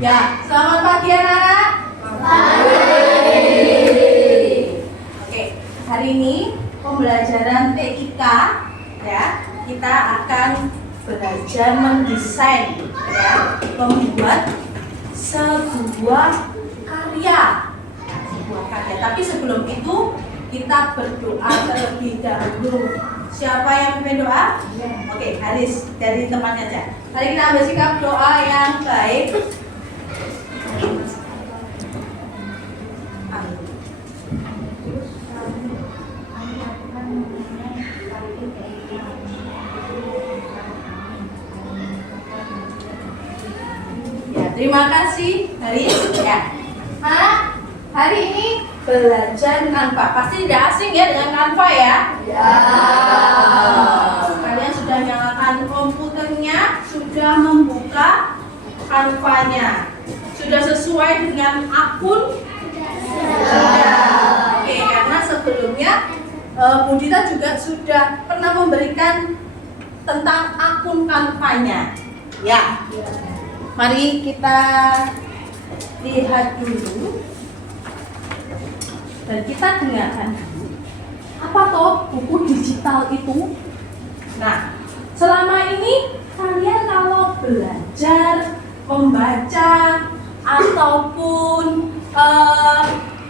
Ya, selamat pagi anak-anak. Oke, hari ini pembelajaran TIK ya. Kita akan belajar mendesain ya, membuat sebuah karya. Tapi sebelum itu kita berdoa terlebih dahulu. Siapa yang pimpin doa? Oke, Haris dari tempatnya aja. Mari kita ambil sikap doa yang baik. Ya, terima kasih Haris. Ya, hari ini belajar Canva. Pasti tidak asing ya dengan Canva ya? Ya. Kalian sudah nyalakan komputernya, sudah membuka Canva-nya. Sudah sesuai dengan akun? Sudah. Oke, karena sebelumnya Bu Dita juga sudah pernah memberikan tentang akun Canva-nya. Ya. Mari kita lihat dulu. Dan kita dengarkan apa toh buku digital itu. Nah, selama ini kalian kalau belajar membaca ataupun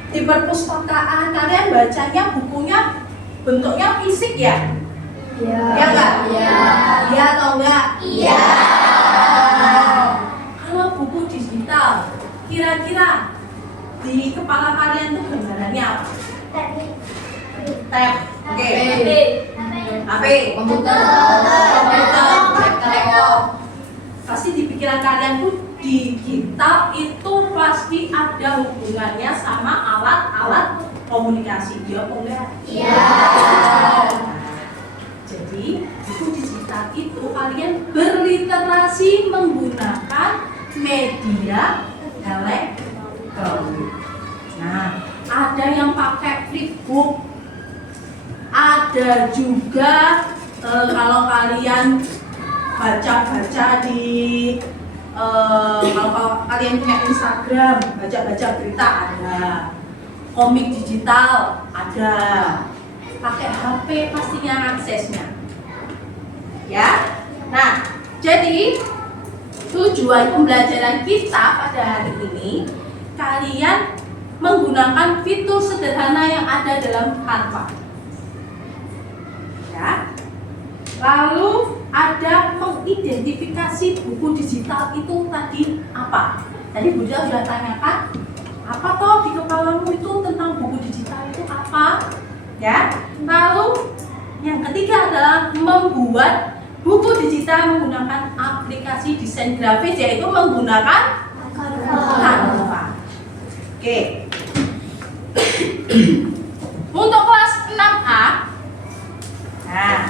di perpustakaan, kalian bacanya bukunya bentuknya fisik ya? Iya. Ya enggak? Iya. Iya atau enggak? Iya. Kalau buku digital, kira-kira di kepala kalian tuh gambarannya apa? Tab. Oke. HP. Komputer. Laptop. Pasti di pikiran kalian tuh digital itu pasti ada hubungannya sama alat-alat komunikasi. Iya apa enggak? Iya. Jadi buku digital itu kalian berliterasi menggunakan media elektronik. Nah, ada yang pakai flipbook, ada juga kalau kalian baca-baca di kalau kalian punya Instagram, baca-baca berita ada, komik digital ada, pakai HP pastinya aksesnya, ya. Nah, jadi tujuan pembelajaran kita pada hari ini, kalian menggunakan fitur sederhana yang ada dalam Canva. Ya. Lalu ada mengidentifikasi buku digital itu tadi apa? Tadi Bu Dita sudah tanyakan, apa toh di kepalamu itu tentang buku digital itu apa? Ya. Lalu yang ketiga adalah membuat buku digital menggunakan aplikasi desain grafis, yaitu menggunakan Canva. Oke. Untuk kelas 6A, nah,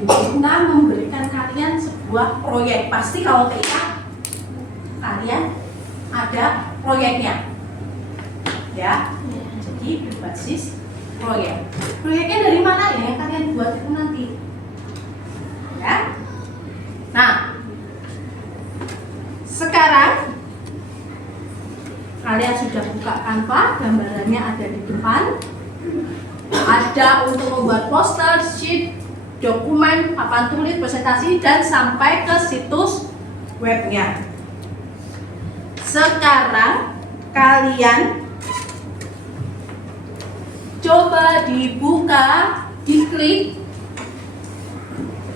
kita memberikan kalian sebuah proyek. Pasti kalau TIK kalian ada proyeknya, ya. Jadi berbasis proyek. Proyeknya dari mana ya yang kalian buat itu nanti? Ya. Nah, sekarang kalian sudah buka Canva, gambarannya ada di depan. Ada untuk membuat poster, sheet, dokumen, papan tulis, presentasi, dan sampai ke situs webnya. Sekarang kalian coba dibuka, diklik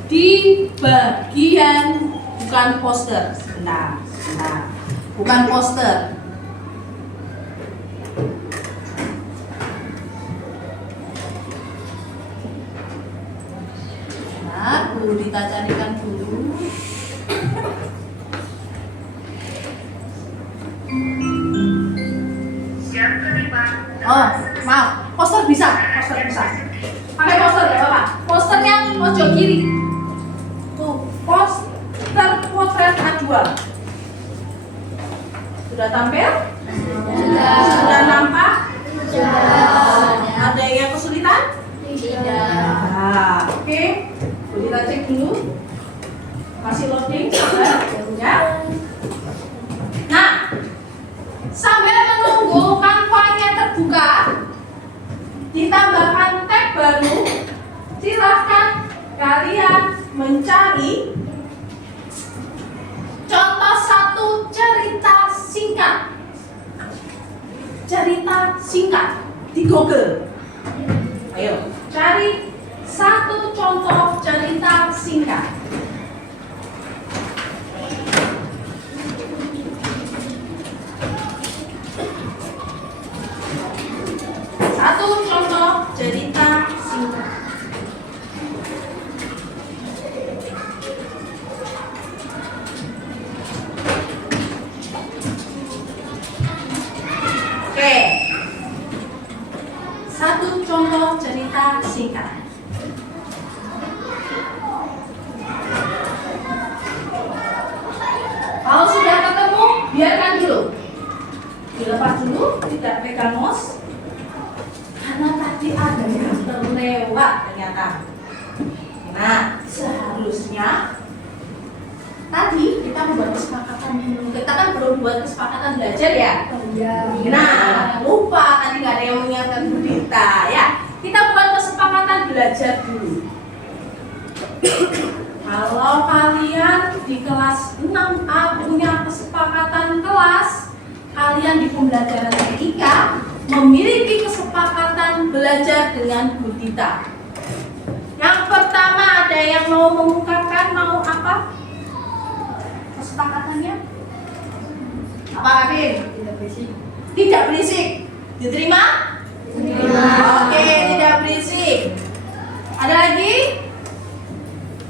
di bagian bukan poster. Sebentar. Bukan poster. Nah, Bu Dita carikan dulu. Oh, maaf, poster bisa. Pakai poster ya Bapak. Posternya pojok kiri. Tuh, poster potret A2. Sudah tampil? Sudah nampak? Sudah. Ada yang kesulitan? Tidak. Oke, kita cek dulu. Masih loading, sabar ya. Sambil menunggu kanvanya terbuka, ditambahkan tag baru, silahkan kalian mencari contoh satu cerita singkat. Cerita singkat di Google. Ayo, cari satu contoh cerita singkat. Satu contoh cerita singkat. Oke. Satu contoh cerita singkat. Kalau sudah ketemu, biarkan dulu. Dilepas dulu, tidak pegang mouse. Karena tadi ada yang terlewat ternyata. Nah, seharusnya tadi kita membuat kesepakatan. Kita kan belum buat kesepakatan belajar ya. Nah, lupa tadi nggak ada yang mengingatkan berita ya. Kita buat kesepakatan belajar dulu. Kalau kalian di kelas 6A punya kesepakatan kelas, kalian di pembelajaran teknika memiliki kesepakatan belajar dengan Bu Dita. Yang pertama ada yang mau mengungkapkan, mau apa? Kesepakatannya? Apa Kevin? Tidak berisik. Tidak berisik. Diterima? Diterima. Oke, tidak berisik. Ada lagi?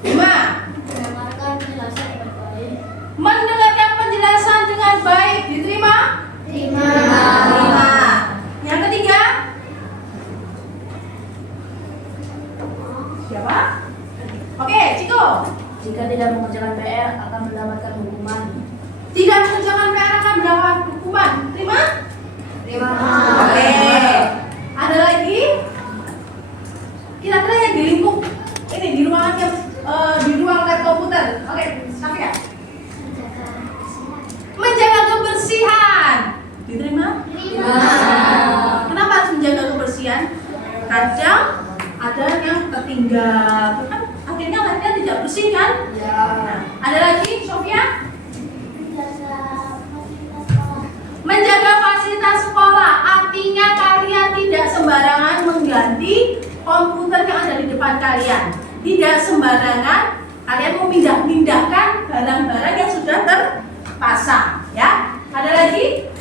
5. Mendengarkan penjelasan dengan baik. Mendengarkan penjelasan dengan baik. Diterima? Terima. Terima. Yang ketiga? Siapa? Oke, Ciko. Jika tidak mengerjakan PR akan mendapatkan hukuman. Tidak mengerjakan PR akan mendapat hukuman. Terima? Terima. Oke. Ada lagi? Kira-kira yang di lingkup ini di ruangannya di ruang lab komputer. Oke, sampai ya. Menjaga kebersihan. Diterima? Terima. Kenapa harus menjaga kebersihan? Kadang ada yang tertinggal, kan akhirnya labnya tidak bersih kan? Ya. Nah, ada lagi, Sofia? Menjaga fasilitas sekolah, artinya kalian tidak sembarangan mengganti komputer yang ada di depan kalian. Tidak sembarangan kalian memindah-mindahkan barang-barang yang sudah terpasang, ya. Ada lagi?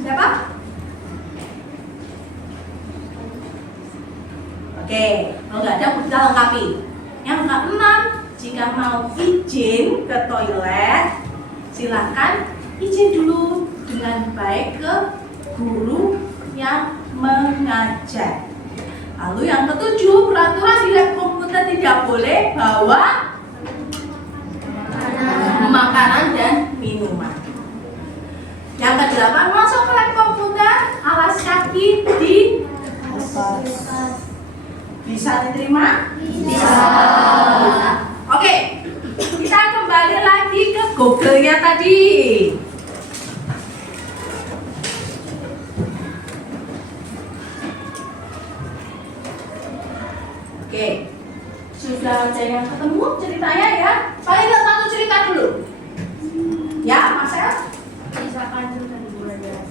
Siapa? Oke, kalau nggak ada kita lengkapi. Yang keenam, jika mau izin ke toilet, silakan izin dulu dengan baik ke guru yang mengajar. Lalu yang ketujuh, peraturan di lab komputer tidak boleh bawa makanan dan minuman. Yang kedelapan, masuk ke lab komputer, alas kaki dilepas. Bisa diterima? Bisa. Oke, kita kembali lagi ke Google-nya tadi. Oke, sudah ada yang ketemu ceritanya ya? Paling nggak satu cerita dulu. Ya, Mas El? Bisa kancil dan buaya.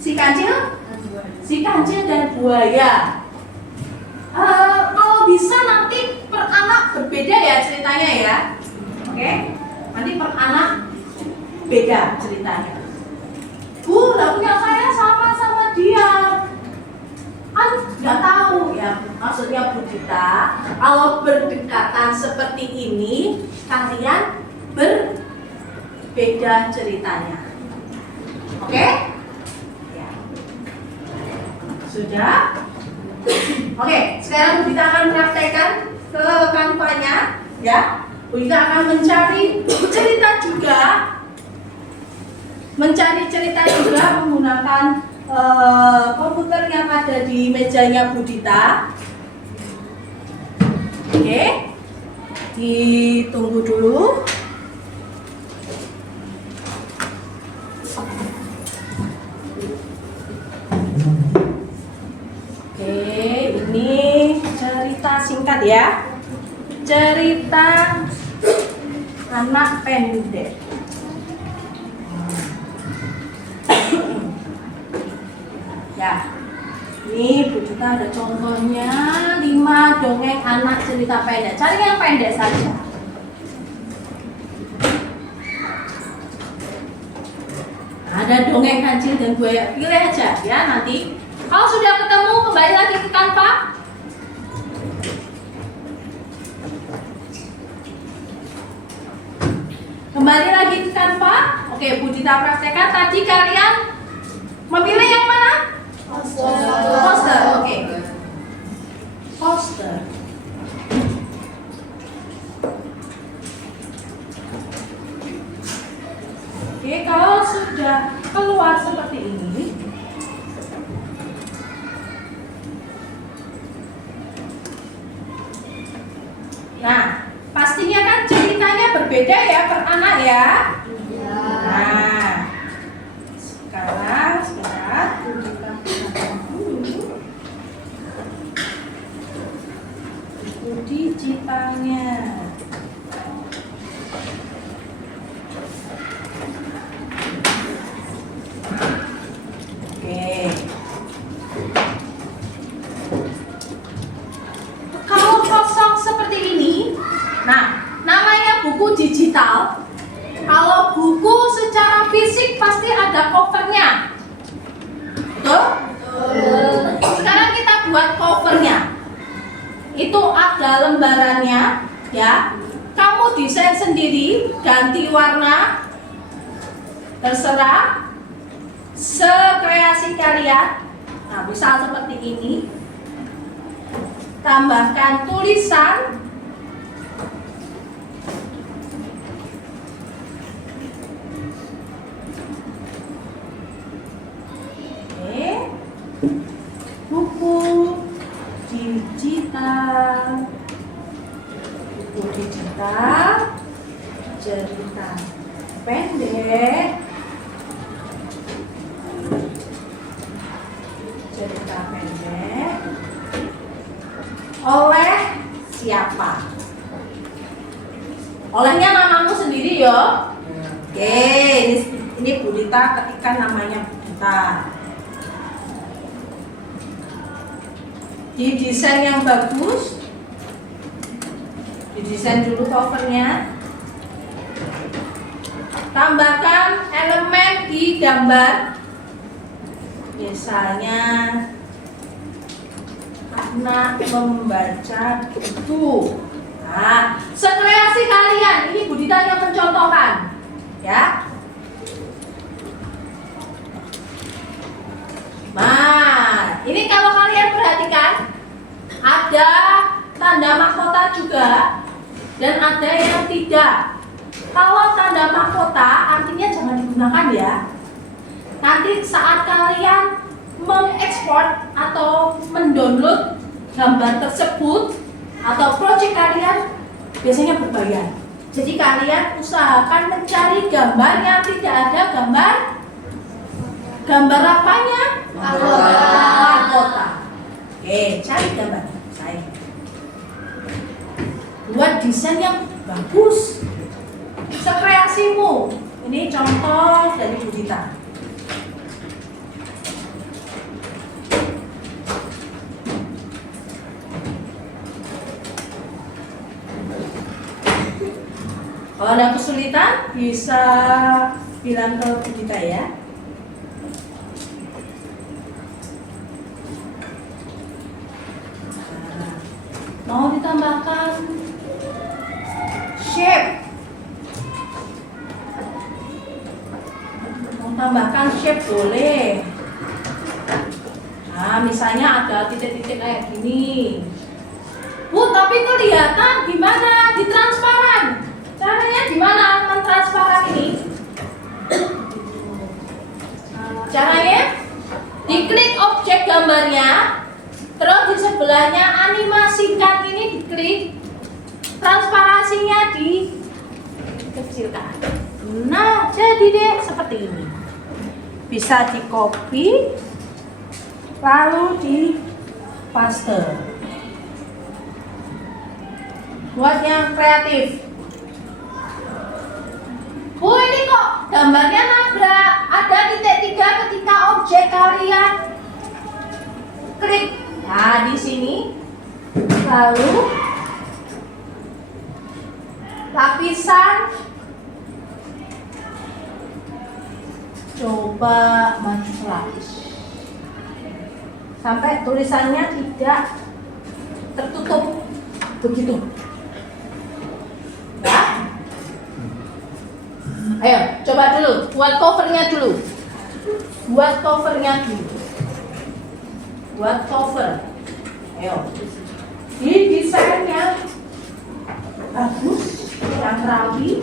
Si kancil? Dan buaya. Si kancil dan buaya. Kalau bisa nanti per anak berbeda ya ceritanya ya. Oke, nanti per anak beda ceritanya. Bu, lagunya saya sama dia. Kan nggak tahu ya, maksudnya Bu Dita, kalau berdekatan seperti ini, kalian berbeda ceritanya. Oke? Ya. Sudah? Oke, sekarang Bu Dita akan praktekkan ke kampanye, ya. Bu Dita akan mencari cerita juga menggunakan komputer yang ada di mejanya Bu Dita. Oke, ditunggu dulu. singkat ya. Cerita anak pendek. Ya, ini Bu Dita ada contohnya 5 dongeng anak cerita pendek. Cari yang pendek saja. Ada dongeng kancil dan buaya, pilih aja ya nanti. Kalau sudah ketemu kembali lagi ke Canva. Kembali lagi ke Canva. Oke, Bu Dita praktekkan. Tadi kalian memilih yang mana? Poster. Oke. Poster. Oke, kalau sudah keluar seperti ini, nah, pastinya kan ceritanya berbeda ya per anak ya. Nah, sekarang sebentar kita gunakan dulu buku digitalnya. Oke. Kalau kosong seperti ini, nah, namanya buku digital. Kalau buku secara fisik pasti ada covernya. Betul? Sekarang kita buat covernya. Itu ada lembarannya, ya. Kamu desain sendiri, ganti warna, terserah, sekreasi kalian. Nah, misal seperti ini. Tambahkan tulisan. Buku digital, cerita pendek, oleh siapa? Olehnya namamu sendiri ya. Oke, ini Bu Dita ketikkan namanya Bu Dita. Didesain yang bagus, didesain dulu covernya, tambahkan elemen di gambar, misalnya anak membaca buku. Nah, sekreasi kalian, ini Bu Dita yang mencontohkan ya. Nah, ini kalau kalian perhatikan ada tanda mahkota juga dan ada yang tidak. Kalau tanda mahkota artinya jangan digunakan ya. Nanti saat kalian mengekspor atau mendownload gambar tersebut atau proyek kalian biasanya berbayar. Jadi kalian usahakan mencari gambar yang tidak ada gambar apanya? Mahkota. Oke, cari gambar. Saya buat desain yang bagus. Sekreasimu. Ini contoh dari Bu Dita. Kalau ada kesulitan bisa bilang ke Bu Dita ya. Mau ditambahkan shape, mau tambahkan shape boleh. Nah, misalnya ada titik-titik kayak gini. Bu, tapi kelihatan gimana? Di transparan. Caranya gimana mentransparan ini? Caranya diklik objek gambarnya. Terus di sebelahnya animasikan ini diklik, transparansinya dikecilkan. Nah, jadi deh seperti ini. Bisa di copy, lalu di paste. Buat yang kreatif. Bu, ini kok gambarnya nabrak. Ada titik 3 ketika objek kalian klik. Nah, di sini. Lalu lapisan. Coba maju selapis. Sampai tulisannya tidak tertutup begitu. Ya. Ayo, coba dulu. Buat covernya dulu. Buat covernya dulu. Buat cover. Ayo. Ini desain yang bagus, yang rapi.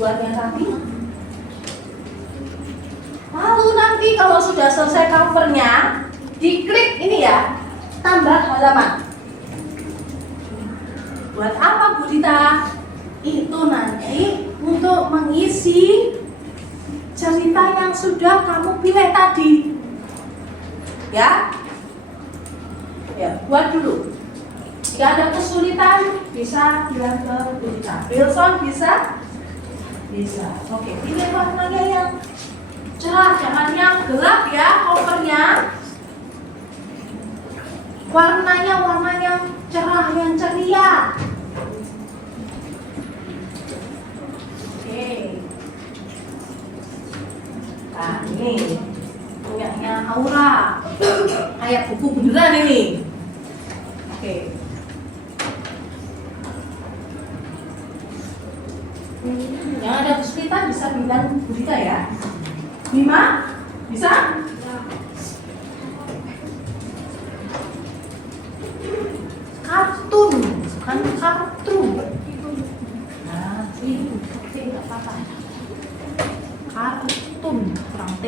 Buat yang rapi. Lalu nanti kalau sudah selesai covernya, diklik ini ya, tambah halaman. Buat apa Bu Dita? Itu nanti untuk mengisi cerita yang sudah kamu pilih tadi. Ya? Ya, buat dulu. Jika ada kesulitan, bisa bilang ke Bu Dita. Wilson bisa? Bisa. Oke, pilih warnanya yang cerah, jangan yang gelap ya covernya. Warnanya warna yang cerah, yang ceria. Oke. Nah, ini punyanya Aura. Kayak buku beneran ini. Oke. Yang ada kesulitan bisa bilang Bu Dita ya. 5? Bisa? Kartun, bukan kartun. Nah, itu tidak apa-apa. Kartun, kurang T.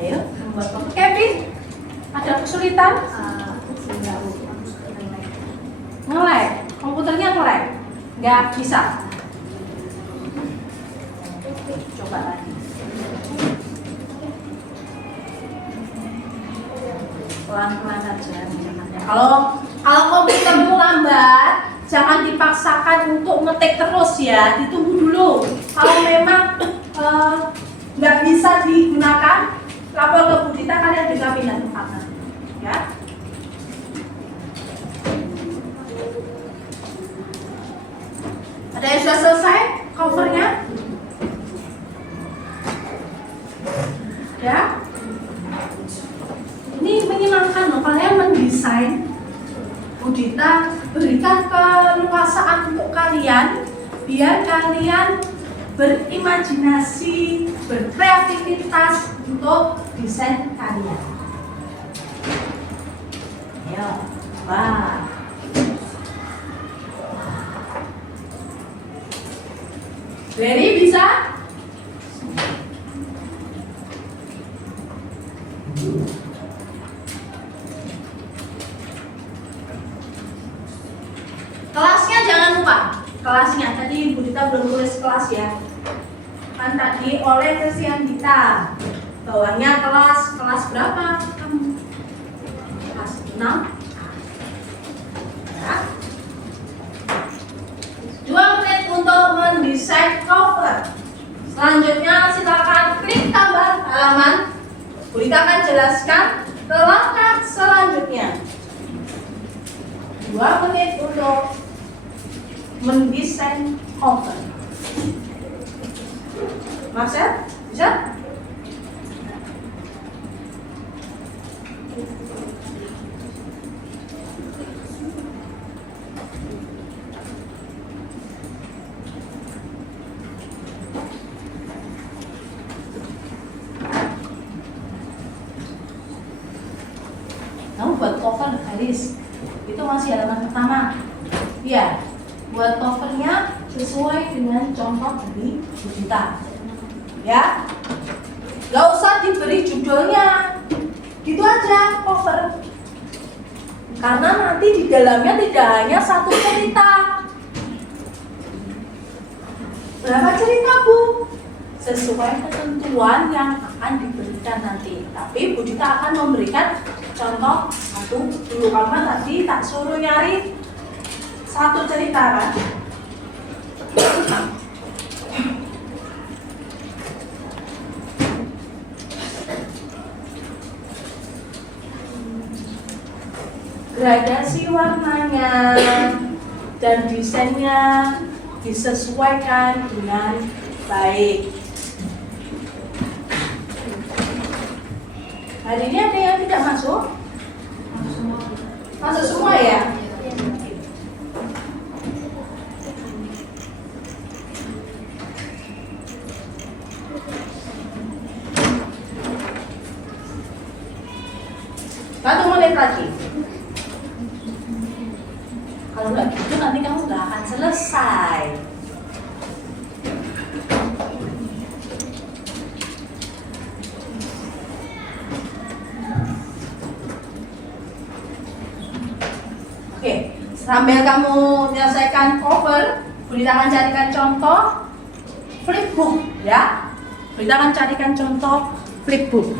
Ayo, membuat cover. Kevin, ada kesulitan? Nge-lag, komputernya nge-lag, nggak bisa. Coba lagi. Pelan-pelan aja. Kalau komputermu lambat, jangan dipaksakan untuk ngetik terus ya, ditunggu dulu. Kalau memang nggak bisa digunakan, lapor ke Bu Dita, kalian bisa pindah tempat nanti, ya. Ada yang sudah selesai covernya? Ya. Ini menyenangkan loh, kalian mendesain. Bu Dita berikan keleluasaan untuk kalian, biar kalian berimajinasi, berkreativitas untuk desain kalian. Ayo, wah. Very bisa? Kelasnya jangan lupa. Kelasnya tadi Bu Dita belum tulis kelas ya. Kan tadi oleh Christian Dita. Bawahnya kelas berapa? Kelas 6. Ya. 2 menit untuk mendesain cover. Selanjutnya silakan klik tambah halaman. Bu Dita akan jelaskan ke langkah selanjutnya. 2 menit untuk mendesain cover. Marcel, bisa? Kamu buat cover garis. Itu masih halaman pertama. Ya, buat covernya sesuai dengan contoh dari Bu Dita. Ya, nggak usah diberi judulnya, gitu aja cover. Karena nanti di dalamnya tidak hanya satu cerita. Berapa cerita, Bu? Sesuai ketentuan yang akan diberikan nanti. Tapi Bu Dita akan memberikan contoh satu dulu, karena tadi tak suruh nyari satu cerita kan. Gradasi warnanya dan desainnya disesuaikan dengan baik. Hari ini ada yang tidak masuk? Masuk semua ya? Satu menit lagi. Kalau nggak gitu nanti kamu nggak akan selesai. Oke, sambil kamu menyelesaikan cover, Bu Dita akan carikan contoh flipbook ya. Bu Dita akan carikan contoh flipbook.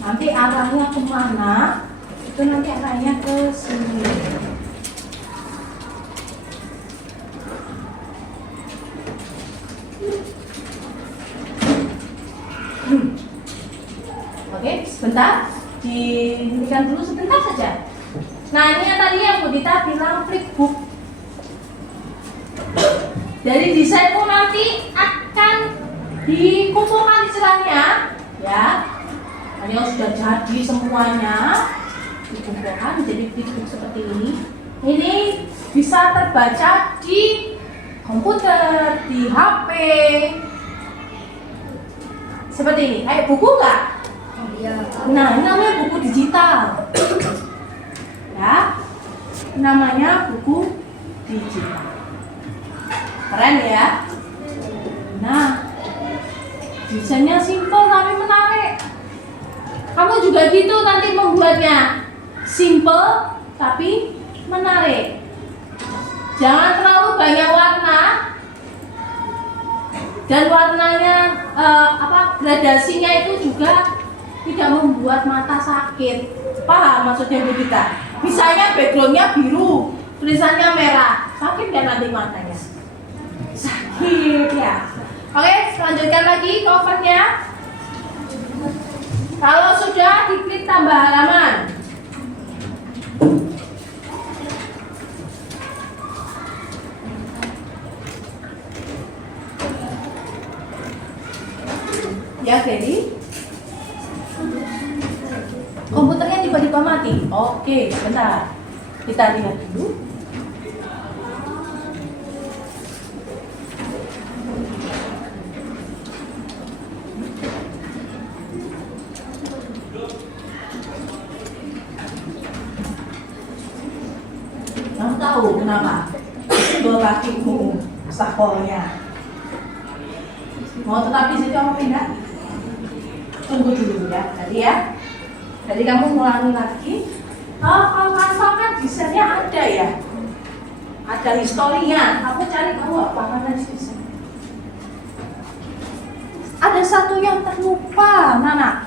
Nanti arahnya kemana? Itu nanti arahnya ke sini. Oke, sebentar. Dihentikan dulu sebentar saja. Nah, ini yang tadi yang Bu Dita bilang flipbook. Dari desain pun nanti akan dikumpulkan istilahnya, ya. Ini sudah jadi semuanya, dikumpulkan menjadi flipbook seperti ini. Ini bisa terbaca di komputer, di HP, seperti ini. Kayak buku nggak? Iya. Nah, ini namanya buku digital. Ya, namanya buku digital. Keren ya? Nah, desainnya simple tapi menarik. Kamu juga gitu nanti membuatnya simple tapi menarik. Jangan terlalu banyak warna dan warnanya gradasinya itu juga tidak membuat mata sakit. Paham maksudnya Bu Dita? Misalnya backgroundnya biru, tulisannya merah, sakit nggak nanti matanya? Sakit ya. Oke, lanjutkan lagi covernya. Kalau sudah, diklik tambah halaman. Ya, Ferry. Komputernya tiba-tiba mati. Oke, sebentar. Kita lihat dulu. Kamu tahu kenapa? Dua kakimu sakolnya. Mau tetap di situ kamu pindah? Tunggu dulu ya, tadi ya. Jadi kamu ulangi lagi. Kalau Canva kan desainnya ada ya, ada historinya. Kamu cari tahu apa mana desain. Ada satu yang terlupa, Nana.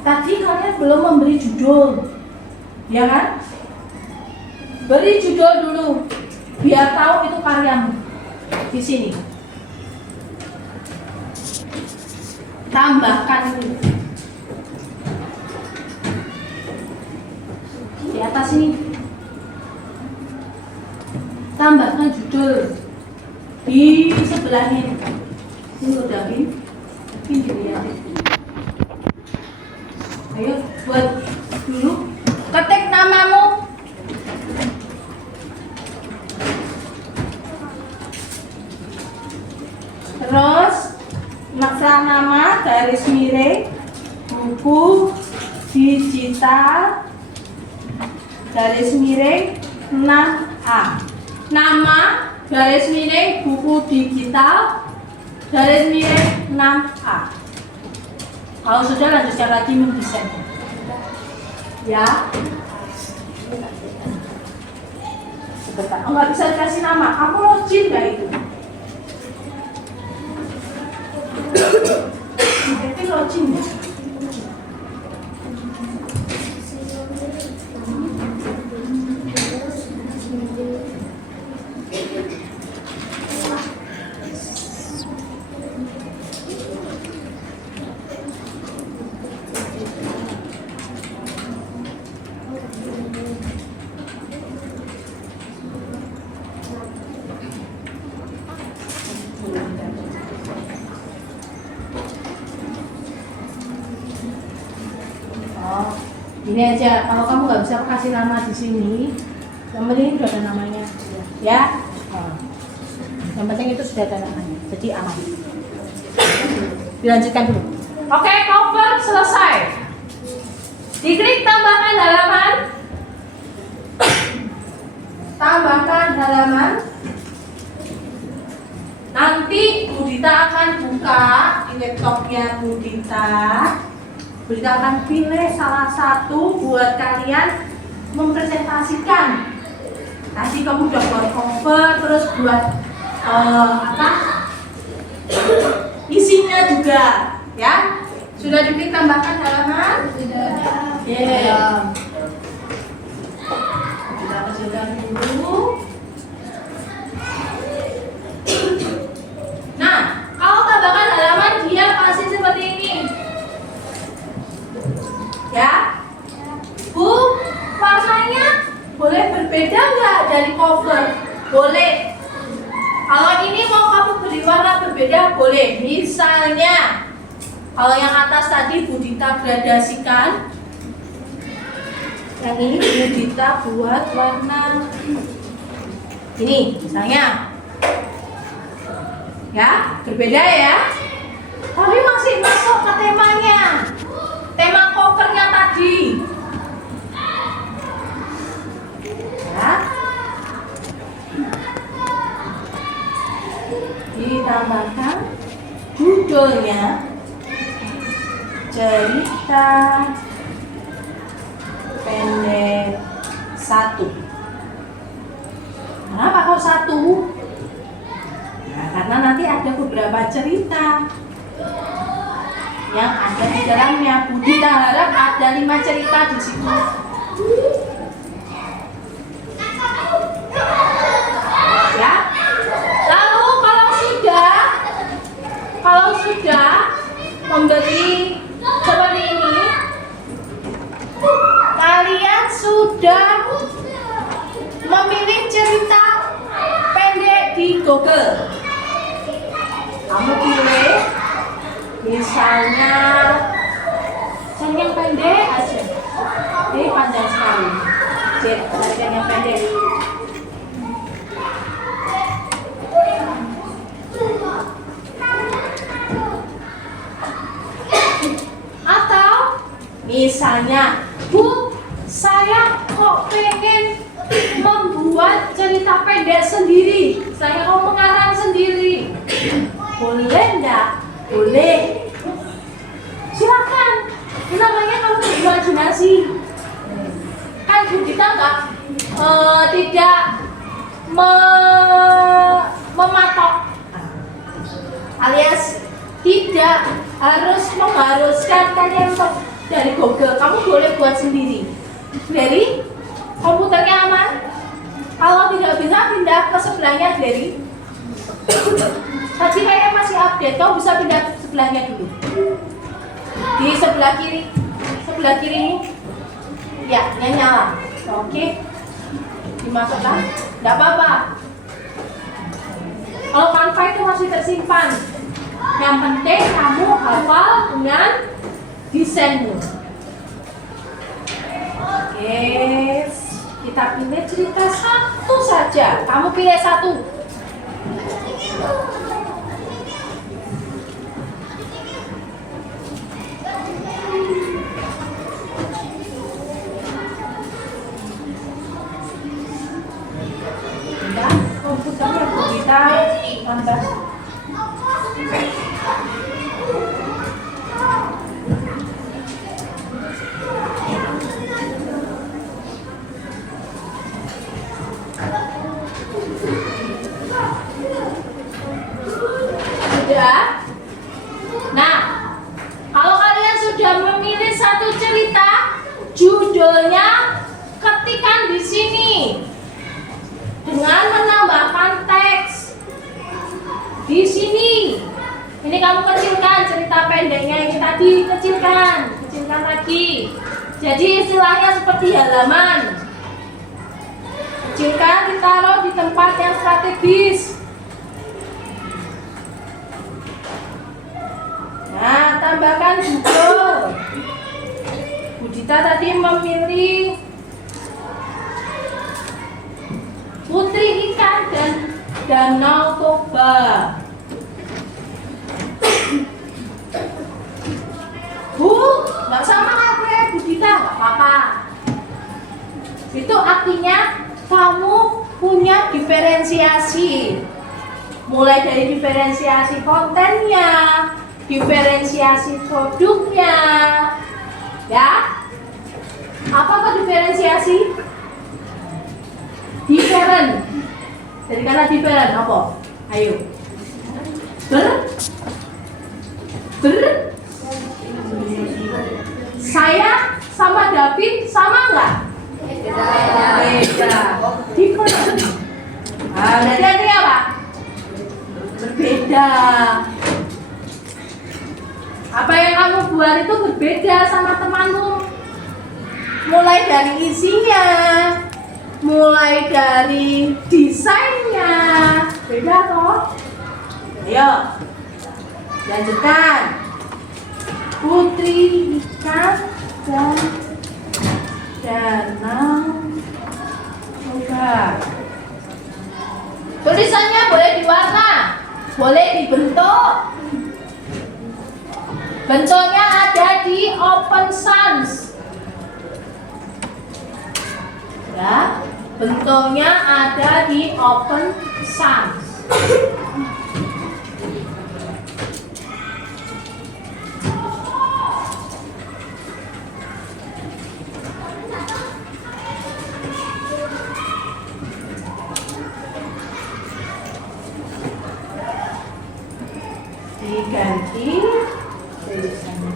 Tadi kalian belum memberi judul, ya kan? Beri judul dulu, biar tahu itu karyamu. Di sini. Tambahkan ini. Di atas ini. Tambahkan judul. Di sebelahnya. Ini udah ini dilihat. Ayo buat dulu. Ketik namamu. Terus masalah nama garis miring buku digital garis miring 6A. Nama garis miring buku digital garis miring 6A. Kalau sudah lanjutkan lagi mendesain. Ya. Sebentar. Oh, nggak bisa dikasih nama. Kamu login nggak itu? Itu login ya? Ini aja, kalau kamu nggak bisa kasih nama di sini, yang penting sudah ada namanya, ya. Yang penting itu sudah ada namanya, jadi aman. Dilanjutkan dulu. Oke, cover selesai. Diklik tambahkan halaman. Tambahkan halaman. Nanti Budita akan buka di laptopnya Budita. Budita akan pilih salah satu buat kalian mempresentasikan. Tadi kamu udah buat cover, terus buat isinya juga, ya. Sudah diklik tambahkan halaman? Sudah. Kita kecilkan dulu. Nah, kalau tambahkan halaman dia pasti seperti ini. Ya, Bu, warnanya boleh berbeda nggak dari cover? Boleh. Kalau ini mau kamu beli warna berbeda, boleh. Misalnya, kalau yang atas tadi Budita gradasikan, yang ini Budita buat warna ini, misalnya. Ya, berbeda ya. Tapi masih masuk ke temanya. Tema covernya tadi. Ya. Ditambahkan judulnya cerita pendek 1. Kenapa kok 1? Nah, karena nanti ada beberapa cerita yang ada di dalamnya. Budita harap ada 5 cerita di situ. Ya. Lalu kalau sudah memberi seperti ini, kalian sudah memilih cerita pendek di Google. Kamu pilih misalnya yang pendek aja. Ini panjang sekali. Carikan yang pendek. Atau misalnya, Bu, saya kok pengen membuat cerita pendek sendiri. Saya mau mengarang sendiri. Boleh enggak? Boleh. Silakan. Ini namanya kamu imajinasi. Kan Budita tidak mematok, alias tidak harus mengharuskan kalian untuk dari Google. Kamu boleh buat sendiri dari komputernya aman. Kalau tidak bisa pindah ke sebelahnya dari tadi kayaknya masih update, kamu bisa pindah ke sebelahnya dulu. Di sebelah kiri ini, ya, nyala. Oke, dimasukkan, tidak apa-apa. Kalau Canva itu masih tersimpan. Yang penting kamu hafal dengan desainmu. cerita satu saja. Kamu pilih satu. Bentar, komputernya kita tambah. Sudah? Nah, kalau kalian sudah memilih satu cerita, judulnya ketikkan di sini dengan menambahkan teks di sini. Ini kamu kecilkan cerita pendeknya ini tadi, kecilkan lagi. Jadi istilahnya seperti halaman. Kecilkan, ditaruh di tempat yang strategis. Nah, tambahkan judul. Budita tadi memilih Putri Ikan dan Danau Toba. Bu, nggak sama kayak Budita, nggak apa-apa. Itu artinya kamu punya diferensiasi. Mulai dari diferensiasi kontennya, diferensiasi produknya, ya. Apa diferensiasi? Different. Dari kata different apa? Ayo. Saya sama David sama nggak? Beda. Different. Nah, berarti artinya apa? Berbeda. Apa yang kamu buat itu berbeda sama temanmu. Mulai dari isinya, mulai dari desainnya, beda toh? Ayo, lanjutkan. Putri Ikan dan Danau Toba. Tulisannya boleh diwarna, boleh dibentuk. Bentuknya ada di Open Sans. Ya, bentuknya ada di Open Sans. Diganti tulisannya.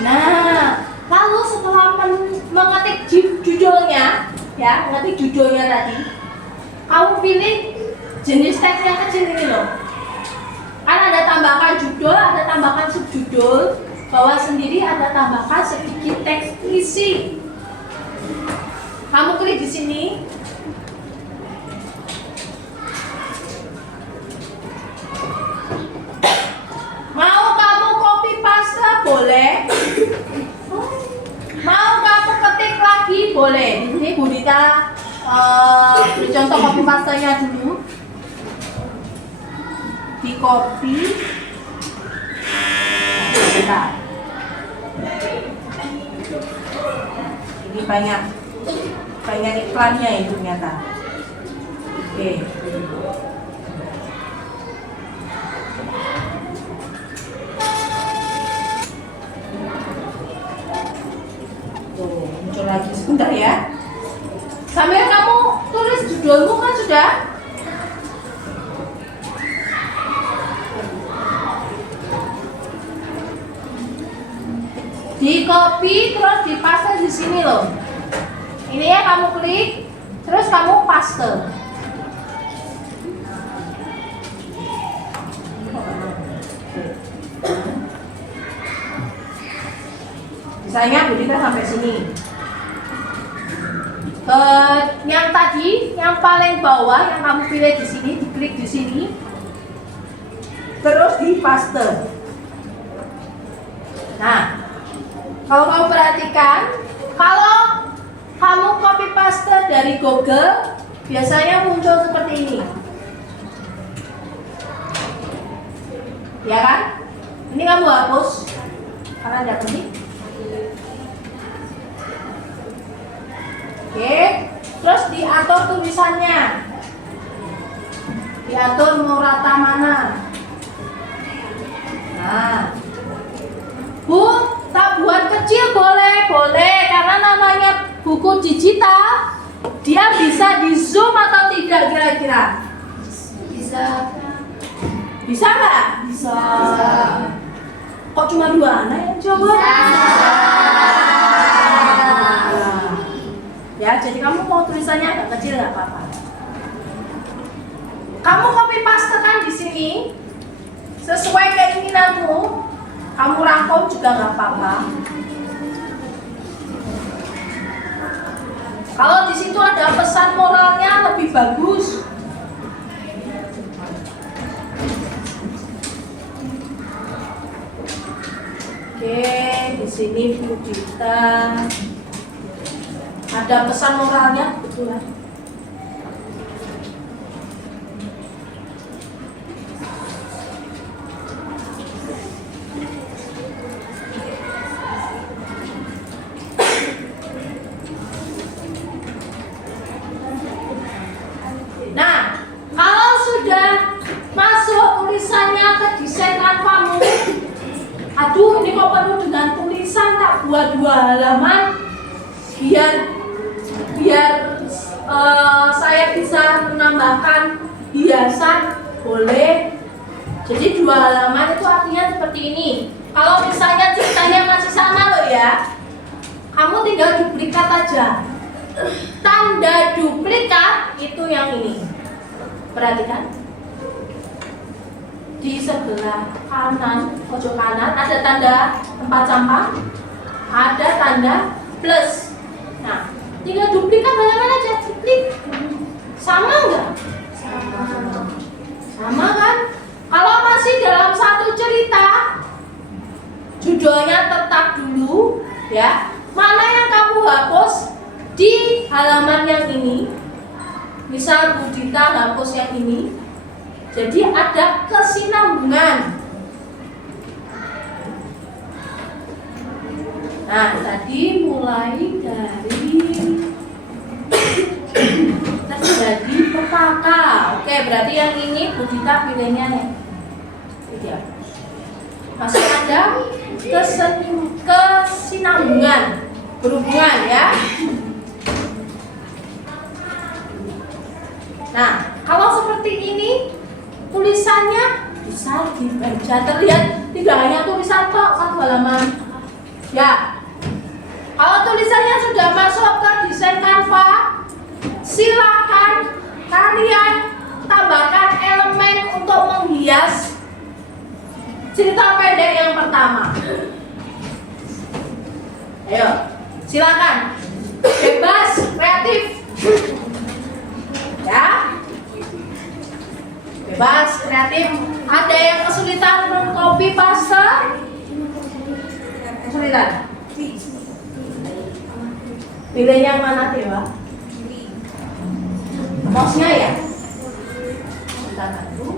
Nah, lalu setelah mengetik judulnya, ya, mengetik judulnya tadi, kamu pilih jenis teks yang kecil ini loh. Kan ada tambahkan judul, ada tambahkan subjudul, bawah sendiri ada tambahkan sedikit teks isi. Kamu klik di sini. Mau kamu copy paste boleh. Mau kamu ketik lagi boleh. Di sini Budita beri contoh copy pastenya dulu. Di copy. Bentar. Ini banyak iklannya itu ternyata. Oke. Tuh, muncul lagi sebentar ya. Sambil kamu tulis judulmu kan sudah. Di copy terus dipaste di sini loh. Ini ya kamu klik, terus kamu paste. Misalnya Budita sampai sini. Yang tadi, yang paling bawah yang kamu pilih di sini, diklik di sini. terus di paste. Nah, kalau kamu perhatikan, kalau kamu copy paste dari Google, biasanya muncul seperti ini. Ya kan? Ini kamu hapus karena ada ini. Oke, terus diatur tulisannya. Diatur mau rata mana. Nah, Bu, tak buat kecil boleh, karena namanya buku digital, dia bisa di zoom atau tidak kira-kira? Bisa. Bisa nggak? Bisa. Kok cuma 2 anak yang coba? Ya, jadi kamu mau tulisannya agak kecil nggak apa-apa. Kamu copy paste kan di sini, sesuai keinginanmu. Kamu rangkum juga nggak apa-apa. Kalau di situ ada pesan moralnya lebih bagus. Oke, di sini Bu Dita ada pesan moralnya, betul kan? Nah, kalau sudah masuk tulisannya ke desain Canva-mu, aduh ini kok penuh dengan tulisan, tak buat 2 halaman biar saya bisa menambahkan hiasan, boleh. Jadi 2 halaman itu artinya seperti ini. Kalau misalnya ceritanya masih sama loh ya, kamu tinggal duplikat aja. Tanda duplikat itu yang ini. Perhatikan. Di sebelah kanan, pojok kanan ada tanda tempat sampah, ada tanda plus. Nah, tinggal duplikat halaman aja, klik. Sama nggak? Sama kan? Kalau masih dalam satu cerita, judulnya tetap dulu, ya. Mana yang kamu hapus di halaman yang ini? Misal Bu Dita hapus yang ini. Jadi ada kesinambungan. Nah, tadi mulai dari terjadi petaka. Oke, berarti yang ini Bu Dita pilihnya nih. Tidak. Masih ada kesinambungan, berhubungan ya. Nah, kalau seperti ini tulisannya bisa dibaca, terlihat tidak hanya tulisan tok 1 halaman. Ya, kalau tulisannya sudah masuk ke desain Canva, silakan kalian tambahkan elemen untuk menghias cerita pendek yang pertama. Ayo, silakan, bebas, kreatif, ya. Bebas, kreatif. Ada yang kesulitan mengcopy paste? Kesulitan? Pilih yang mana, Dewa? Mouse-nya ya? Kita bantu.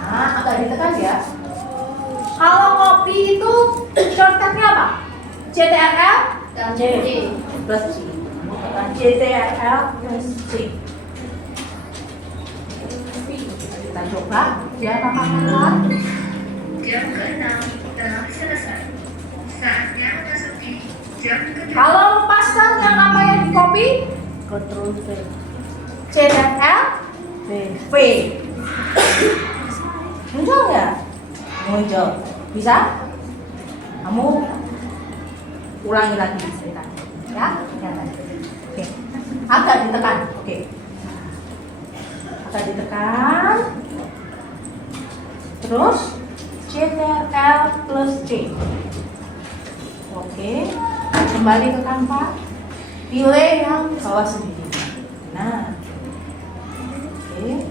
Nah, agak ditekan ya. Kalau copy itu shortcutnya apa? CTRL dan C plus C. CTRL plus C. Kita coba, dia kakak-kakak. Jam ke-6 telah selesai. Saatnya memasuki jam ke-7. Kalau paste yang apa yang di copy? Ctrl V. CTRL V. Muncul nggak? Muncul. Bisa? Kamu ulangi lagi ceritanya, ya? Oke. Agak ditekan. Oke. Agak ditekan. Terus CTRL plus C. Oke. Kembali ke Canva. Pilih yang bawah sendiri. Nah. Oke.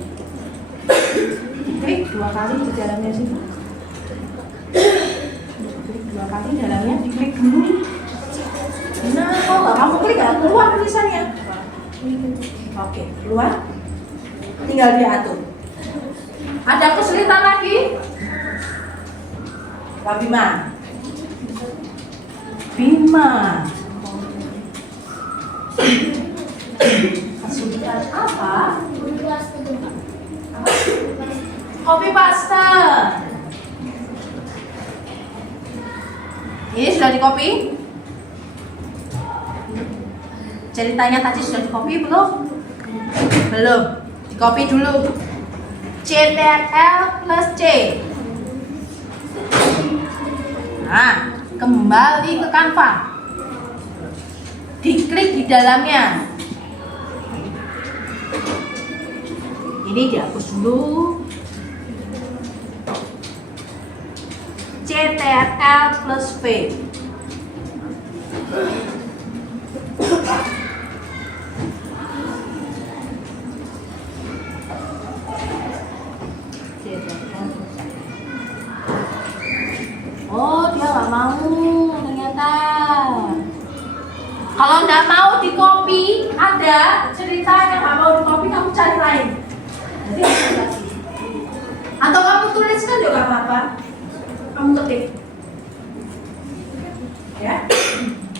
diklik 2 kali di dalamnya sini. Diklik 2 kali dalamnya, diklik dulu. Nah, kalau nggak kamu klik nggak keluar tulisannya. Oke, keluar. Tinggal diatur. Ada kesulitan lagi? Pak Bima. Bima. Kesulitan apa? Copy paste. Ini sudah di copy? Ceritanya tadi sudah di copy belum? Belum. Di copy dulu. CTRL plus C. Nah, kembali ke Canva. Diklik di dalamnya. Ini dihapus dulu. CTRL plus V. Oh, dia nggak mau ternyata. Kalau nggak mau di copy, ada cerita yang nggak mau di copy, kamu cari lain. Jadi atau kamu tuliskan juga nggak apa-apa. Kamu ketik. Ya.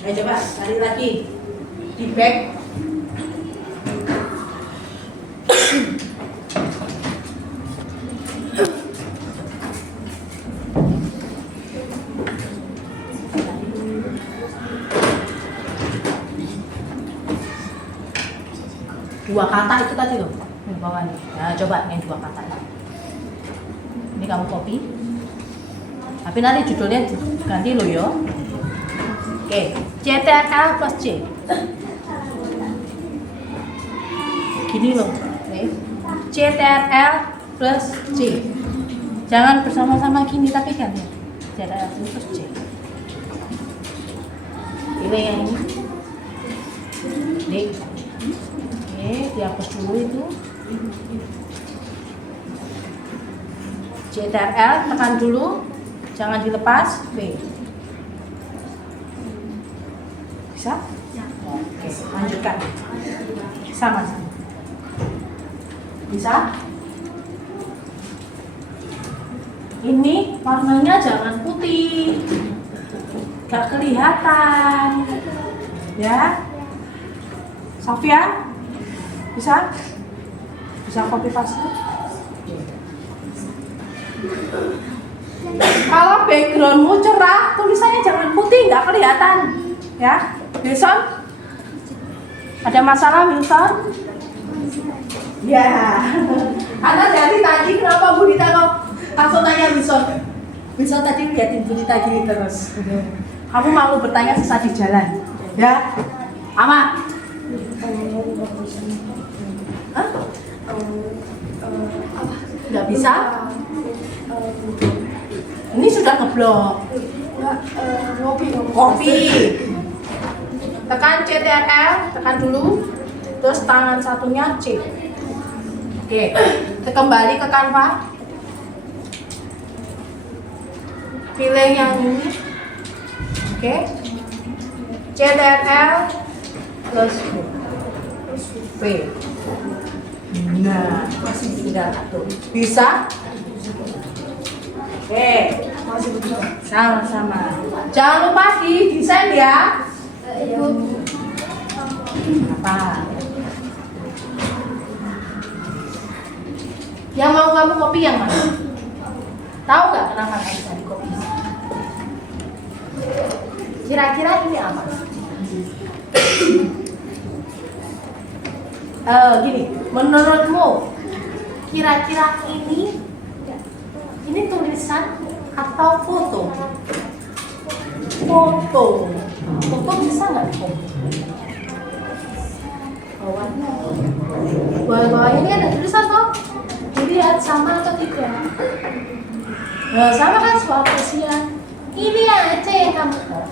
Ayo coba cari lagi di back. Dua kata itu tadi loh, di bawah nih. Nah, coba yang 2 kata ini kamu copy, tapi nanti judulnya ganti loh yo. Oke, CTRL plus C. Gini loh, oke. CTRL plus C. Jangan bersama-sama gini tapi ganti. CTRL plus C. Pilih yang ini. Klik. Oke, dihapus dulu itu. CTRL tekan dulu, jangan dilepas. V. Bisa? Ya. Oke, lanjutkan. Sama-sama. Bisa? Ini warnanya jangan putih, gak kelihatan. Ya, Sofia? Bisa? Bisa copy paste? Kalau backgroundmu cerah, tulisannya jangan putih, nggak kelihatan. Ya, Wilson? Ada masalah, Wilson? Ya. Karena dari tadi kenapa Bu Dita kok langsung tanya Wilson? Wilson tadi liatin Bu Dita gini terus. Kamu malu bertanya sesat di jalan, ya? Amat. Hah? Nggak bisa? Ini sudah ngeblok. Copy. Tekan CTRL, tekan dulu. Terus tangan satunya C. Oke. Kembali ke Canva. Pilih yang ini. Oke. CTRL plus V. Nah, masih tinggal satu. Bisa? Oke, sama-sama. Jangan lupa di desain ya. Apa? Yang mau kamu copy yang mana? Tahu nggak kenapa nggak bisa di copy? Kira-kira ini apa? Gini, menurutmu kira-kira ini tulisan atau foto? Foto bisa nggak foto? Bawahnya ini ada tulisan toh? Dilihat sama atau tidak? Nah, sama kan soal kesian. Ini aja yang kamu tahu.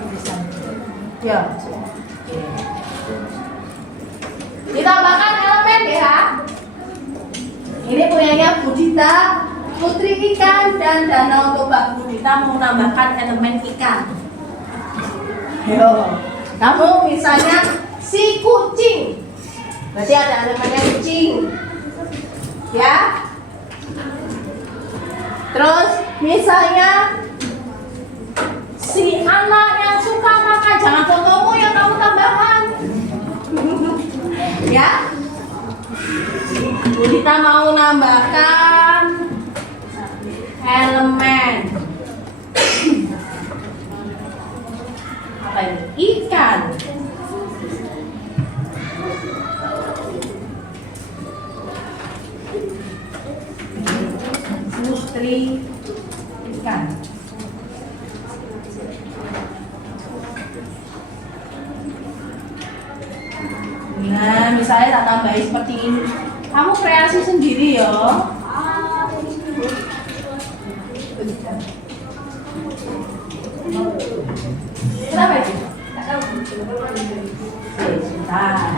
Tulisan. Ya. Ditambahkan Budita, putri ikan dan danau toba. Budita mau menambahkan elemen ikan. Ayo, kamu misalnya si kucing, berarti ada elemennya kucing, ya. Terus misalnya si anak yang suka makan, jangan fotomu yang kamu tambahkan. Ya, Budita mau nambahkan elemen apa ini? Ikan. Putri ikan. Nah, misalnya tak tambahin seperti ini. Kamu kreasi sendiri ya. Kenapa itu? Sebentar.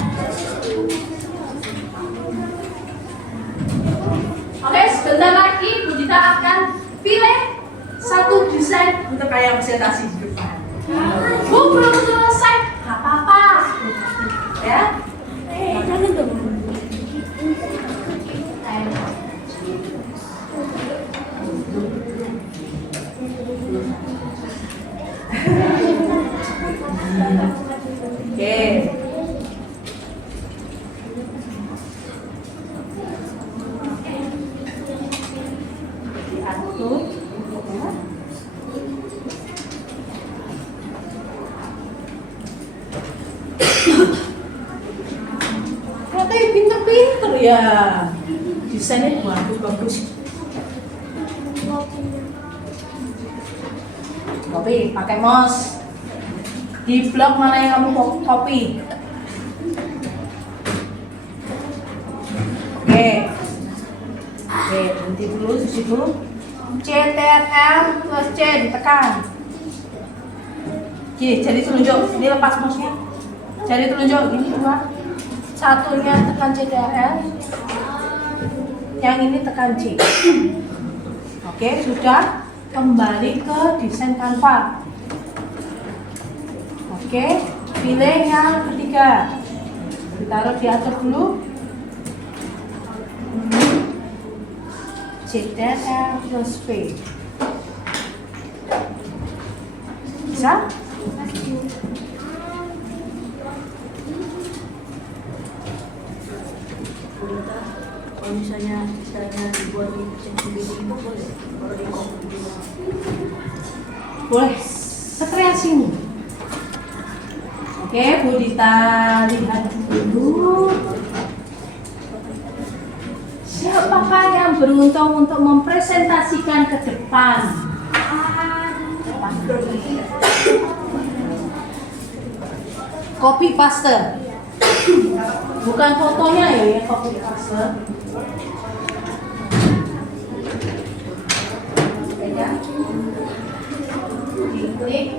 Oke, sebentar lagi Budita akan pilih satu desain untuk kayak presentasi di depan. Bu, belum selesai. Gak apa-apa. Ya. Jangan dong. Oke. Diatur. Katanya pinter-pinter ya. Desainnya bagus-bagus. Copy, pakai mouse. Di blog mana yang kamu copy? Oke, berhenti dulu di situ. CTRL plus C ditekan. Oke, jari telunjuk. Ini lepas mouse-nya. Jari telunjuk ini dua. Satunya tekan CTRL. Yang ini tekan C. Oke, sudah. Kembali ke desain Canva. Oke, pilih yang ketiga. Ditaruh diatur dulu. CTRL plus V. Bisa? Kalau misalnya dibuat di sendiri itu boleh, kalau di komputer Boleh, sekreasimu. Oke, Budita lihat dulu. Siapakah yang beruntung untuk mempresentasikan ke depan? Copy paste. Bukan fotonya ya, copy paste. Ya. Diklik.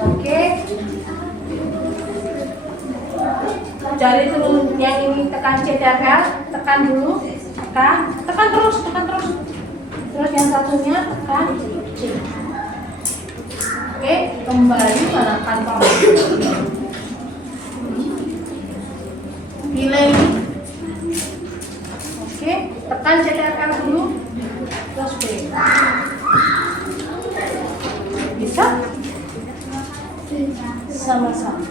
Oke. Jari turun yang ini tekan CTRL, tekan dulu, tekan terus. Terus yang satunya tekan C. Oke, kembali ke kantor. Pilih ini. Oke, tekan CTRL dulu, terus B. Bisa? Sama-sama.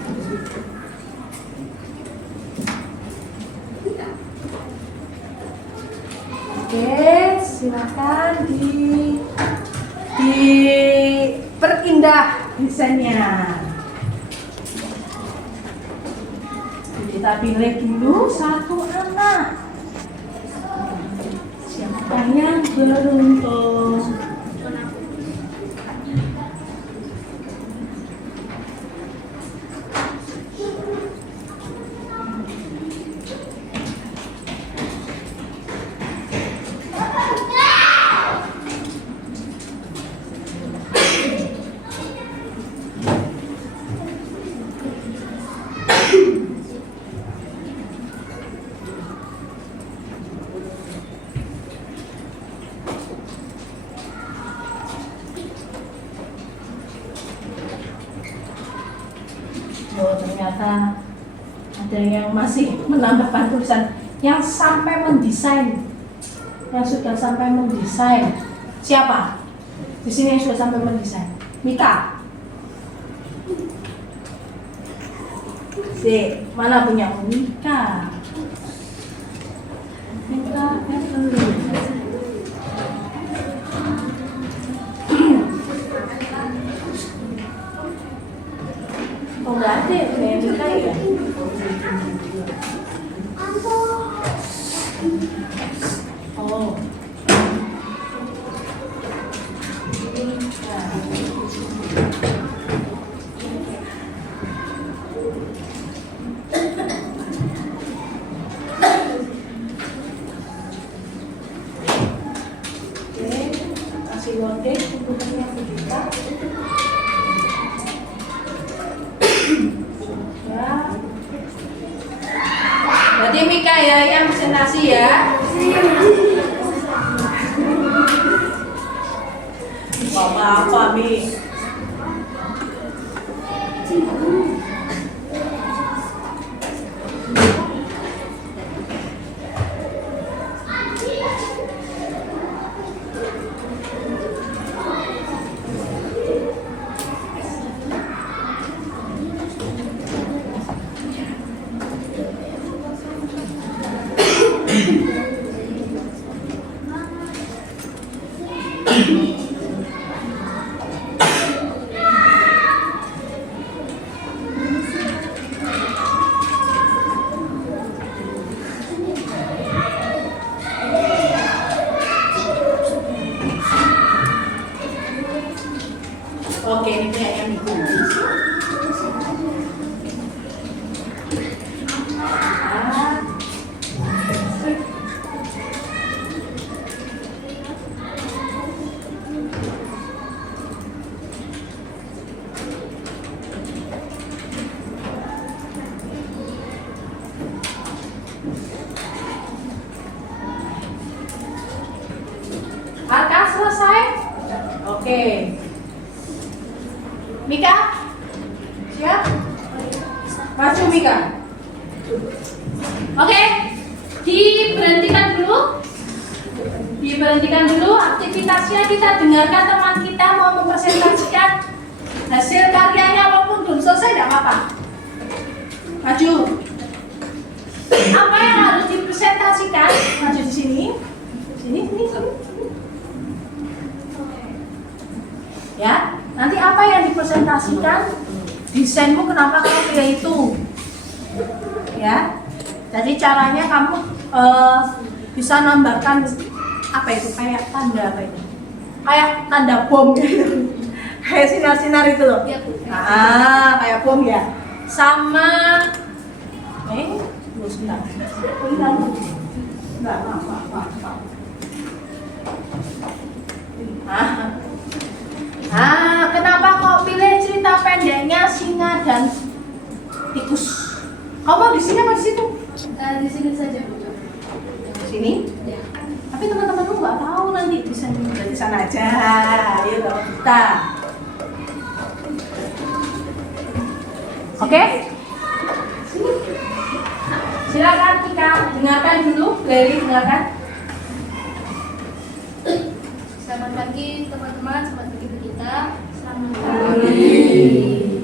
Oke, silakan diperindah desainnya. Kita pilih dulu satu anak. Siapa yang beruntung? ternyata ada yang masih menambahkan tulisan yang sampai mendesain, yang sudah sampai mendesain. Siapa di sini yang sudah sampai mendesain? Mika. Mana punya Mika? Mika oh nggak ada ya Mika ya? Oh. Kasih loading bukunya kita. Ya. Berarti Mika ya yang presentasi ya. Apa Mi? Oke, ini kayaknya Mika. Arka selesai? Oke. Mika? Siap? Maju Mika. Oke. Diberhentikan dulu. Diberhentikan dulu aktivitasnya, kita dengarkan teman kita mau mempresentasikan hasil karyanya walaupun belum selesai tidak apa-apa. Maju. Apa yang harus dipresentasikan? Maju di sini. Sini. Ya, nanti apa yang dipresentasikan? Desainmu kenapa kamu pilih itu? Ya, jadi caranya kamu bisa nambahkan apa itu, kayak tanda apa itu? Kayak tanda bom gitu. Kayak sinar-sinar itu loh. Kayak bom ya. Sama sebentar. Kenapa kau pilih cerita pendeknya Singa dan Tikus? Kau mau di sini apa di situ? Di sini saja, Bu. Di sini? Ya. Tapi teman-temanmu nggak tahu nanti di sana aja. Ayo kita. Oke? Sini. Silakan Tika, dengarkan dulu. Dengarkan. Selamat pagi teman-teman, selamat pagi Bu Gita. Selamat pagi.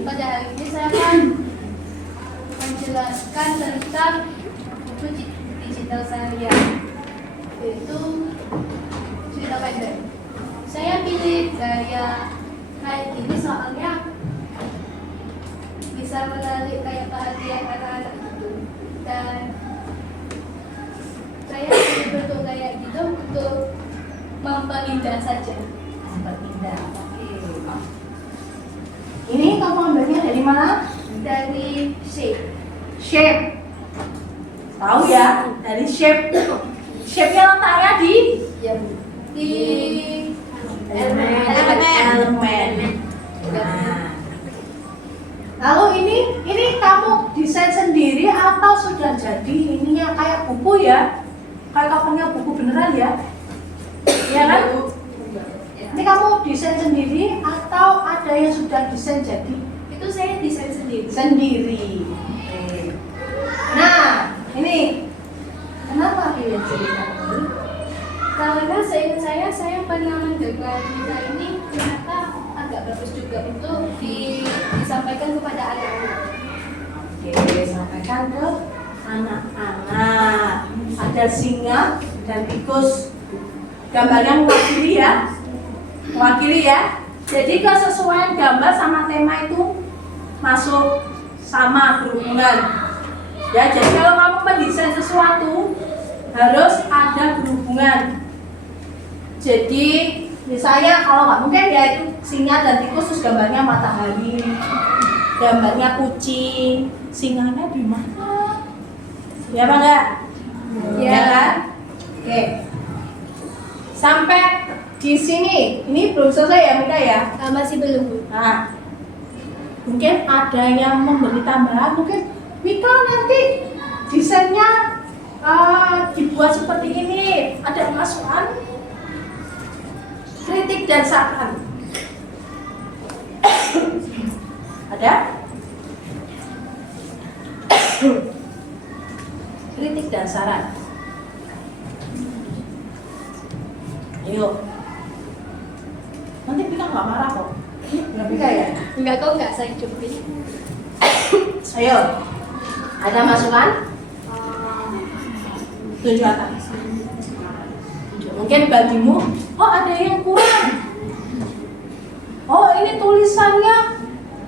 Pada hari ini saya akan menjelaskan tentang buku digital saya, yaitu cerita pendek. Saya pilih gaya kayak gini soalnya bisa menarik kayak perhatian anak-anak gitu, dan saya pilih bentuk kayak gitu untuk memperindah saja. Memperindah. Oke. Ini kamu ambilnya dari mana? Dari shape. Shape. Tahu ya? Dari shape. Shape-nya letaknya di Di elemen. Nah. Lalu ini kamu desain sendiri atau sudah jadi ininya kayak buku ya? Kayak covernya buku beneran ya? Iya kan? Ini kamu desain sendiri atau ada yang sudah desain jadi? itu saya desain sendiri. Sendiri. Nah, ini kenapa pilih cerita ini? Karena seingat saya pernah mendengar cerita ini ternyata agak bagus juga untuk disampaikan kepada anak-anak. Oke, sampaikan ke anak-anak. Ada singa dan tikus. Gambarnya mewakili ya. Mewakili ya. Jadi kesesuaian gambar sama tema itu masuk sama berhubungan. Ya, jadi kalau kamu mendesain sesuatu harus ada berhubungan. Jadi misalnya kalau nggak mungkin ya itu singa dan tikus terus gambarnya matahari, gambarnya kucing, singanya di mana? Ya apa enggak? Ya kan? Oke. Sampai di sini, ini belum selesai ya Mika ya? Masih belum, Bu. Nah, mungkin ada yang memberi tambahan, mungkin Mika nanti desainnya dibuat seperti ini, ada masukan, kritik dan saran. Ada? Kritik dan saran. Ayo. Nanti Mika nggak marah kok. Nggak Mika ya? Enggak kok, enggak saya cupin. Ayo. Ada masukan? Tunjuk atas. Mungkin bagimu, oh ada yang kurang. Oh ini tulisannya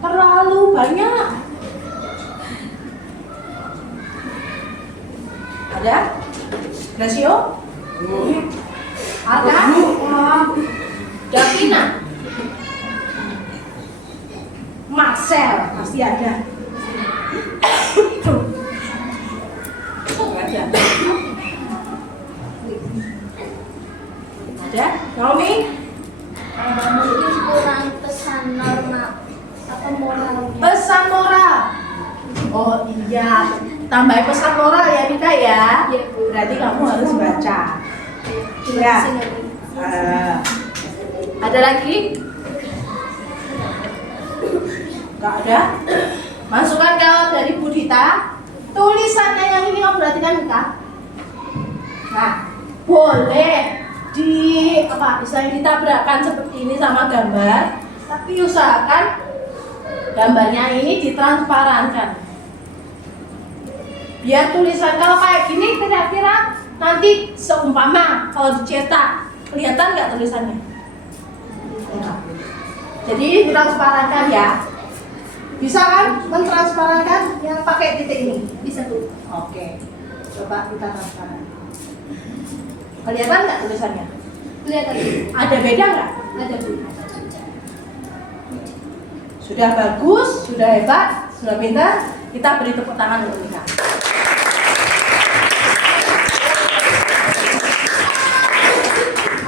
terlalu banyak. Ada? Rasio? Ada? Davina? Marcel pasti ada. Ada. Ada? Naomi? Mungkin kurang pesan normal apa moralnya. Pesan moral. Oh iya, tambah pesan moral ya Mika ya. Iya, Bu. Berarti kamu harus baca. Ya. Ada lagi? Gak ada. Masukan kalau dari Bu Dita. Tulisannya yang ini kamu perhatikan Mika. Nah, boleh istilahnya ditabrakkan seperti ini sama gambar, tapi usahakan gambarnya ini ditransparankan. Biar tulisan kalau kayak gini kira-kira nanti seumpama kalau dicetak kelihatan nggak tulisannya? Enggak. Jadi ditransparankan ya. Bisa kan mentransparankan yang pakai titik ini? Bisa, Bu. Oke. Coba kita transparan. Kelihatan nggak tulisannya? Kelihatan, Bu. Ada beda nggak? Ada, Bu. Sudah bagus, sudah hebat, sudah pintar. Kita beri tepuk tangan untuk Mika.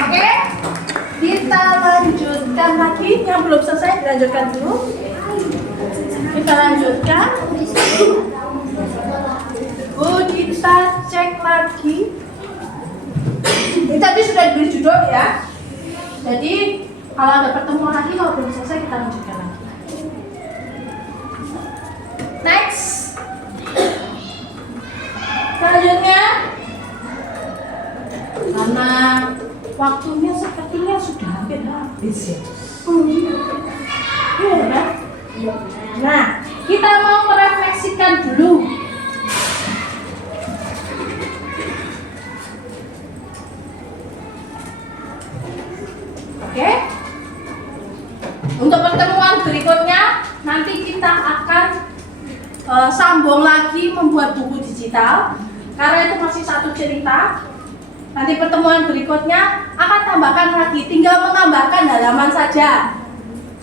Oke, kita lanjutkan lagi. Yang belum selesai dilanjutkan dulu. Kita lanjutkan. Bu, kita cek lagi. Ini tadi sudah diberi judul ya. Jadi kalau ada pertemuan lagi, kalau belum selesai kita lanjutkan lagi. Next. Selanjutnya, karena waktunya sepertinya sudah hampir habis ya. Iya kan? Nah, kita mau merefleksikan dulu. Oke? Untuk pertemuan berikutnya, nanti kita akan sambung lagi membuat buku digital. Karena itu masih satu cerita. Nanti pertemuan berikutnya akan tambahkan lagi, tinggal menambahkan halaman saja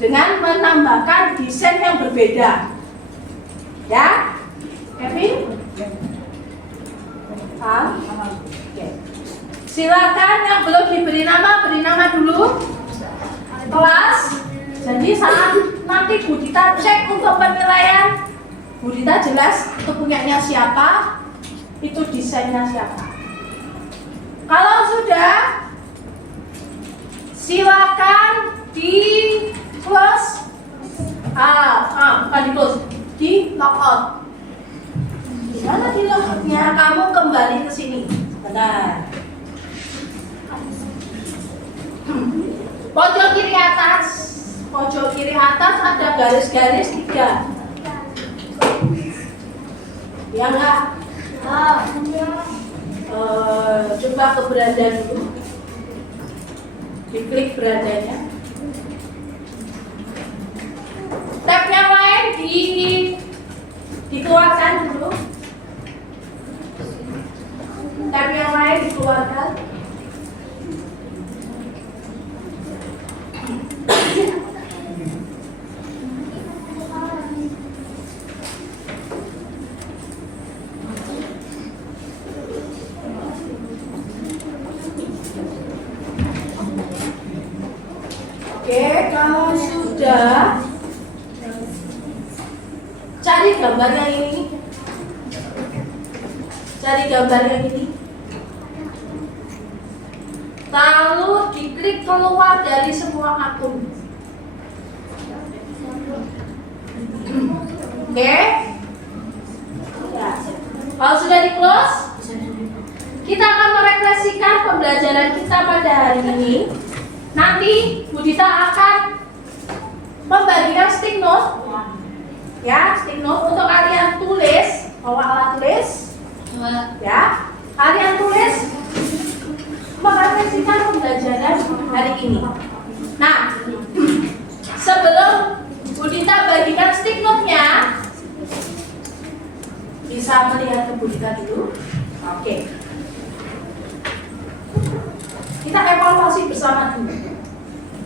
dengan menambahkan desain yang berbeda. Ya, Kevin? Oke. Silakan yang belum diberi nama, beri nama dulu. Kelas. Jadi saat nanti Bu Dita cek untuk penilaian, Bu Dita jelas itu punyanya siapa, itu desainnya siapa. Kalau sudah, silakan di close, bukan di close, di lock out. Mana kilogramnya? Kamu kembali ke sini. Benar. Pojok kiri atas. Pojok kiri atas ada garis-garis 3. Ya enggak? Coba ke beranda dulu. Diklik berandanya. Tab yang lain dikeluarkan dulu. Tab yang lain dikeluarkan. Oke, kalau sudah, cari gambar yang ini. Cari gambar yang ini. Lalu diklik keluar dari semua akun. Oke? Ya. Kalau sudah di close, kita akan merefleksikan pembelajaran kita pada hari ini. Nanti Bu Dita akan membagikan stick note, ya, stick note untuk kalian tulis, bawa alat tulis, ya, kalian tulis merefleksikan pembelajaran hari ini. Nah, sebelum Bu Dita bagikan stick note-nya, bisa melihat ke Bu Dita dulu. Oke. Kita evaluasi bersama dulu.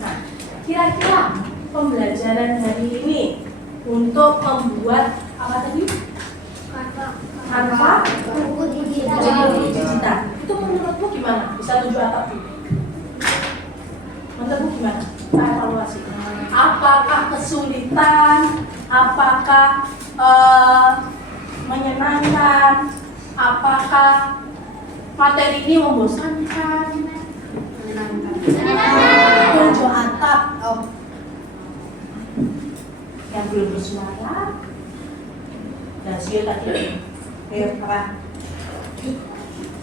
Nah, kira-kira pembelajaran hari ini untuk membuat apa tadi? Kanva buku digital. Itu menurutmu gimana? Bisa 7 atap dulu. Menurutmu gimana? Kita evaluasi. Apakah kesulitan? Apakah menyenangkan? Apakah materi ini membosankan? 7 atap. Oh. Yang belum bersuara. Dan Sio tadi. Apa?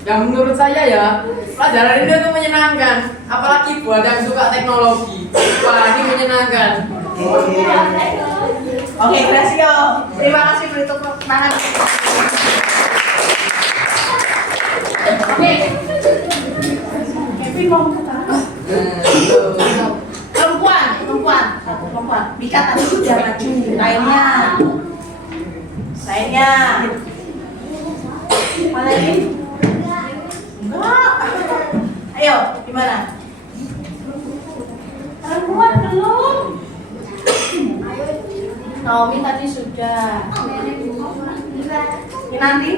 Yang menurut saya ya, pelajaran ini tuh menyenangkan. Apalagi buat yang suka teknologi. Wah, ini menyenangkan. Oke, Gracio. Terima kasih untuk tangan. Oke. Kevin mau kata. Perempuan. Mika tadi sudah maju. Lainnya. Mana ini? Enggak. Ayo, gimana? Perempuan belum. Naomi tadi sudah. Ini nanti?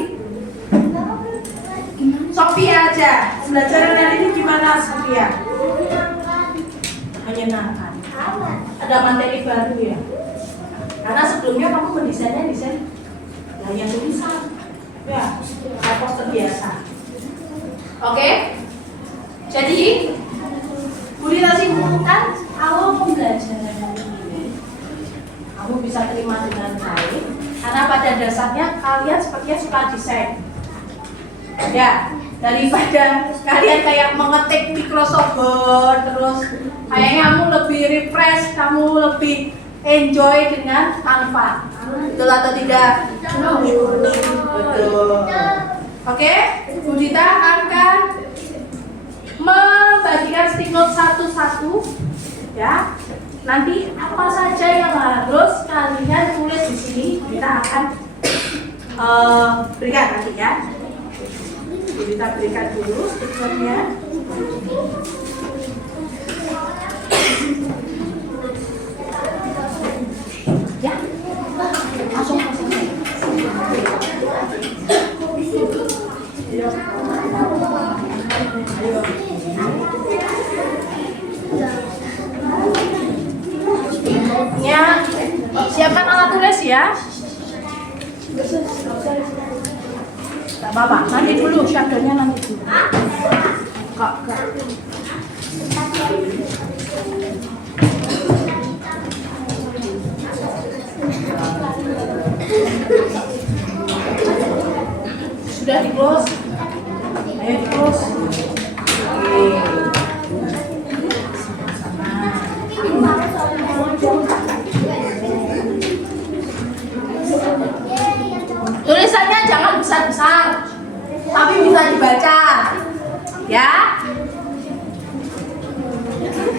Sophia aja. Pembelajaran hari ini gimana, Sophia? Menyenangkan. Ada materi baru ya? Karena sebelumnya kamu mendesainnya desain layar tulisan. Ya, poster biasa. Oke? Jadi, Bu Dita simpulkan kalau pembelajaran hari ini kamu bisa terima dengan baik karena pada dasarnya kalian sepertinya suka desain. Ya, daripada kalian kayak mengetik Microsoft Word terus kayaknya kamu lebih refresh, kamu lebih enjoy dengan Canva. Betul atau tidak? Betul. Oke, Bu Dita akan membagikan stick note satu-satu, ya. Nanti apa saja yang harus kalian tulis di sini kita akan berikan nanti ya. Kita berikan dulu stick note-nya. Ya, langsung ya, siapkan alat tulis ya. Tak apa-apa, nanti dulu shadownya nanti dulu. Kak. Sudah di close. Ayo di close. Oke. Tulisannya jangan besar-besar, tapi bisa dibaca. Ya.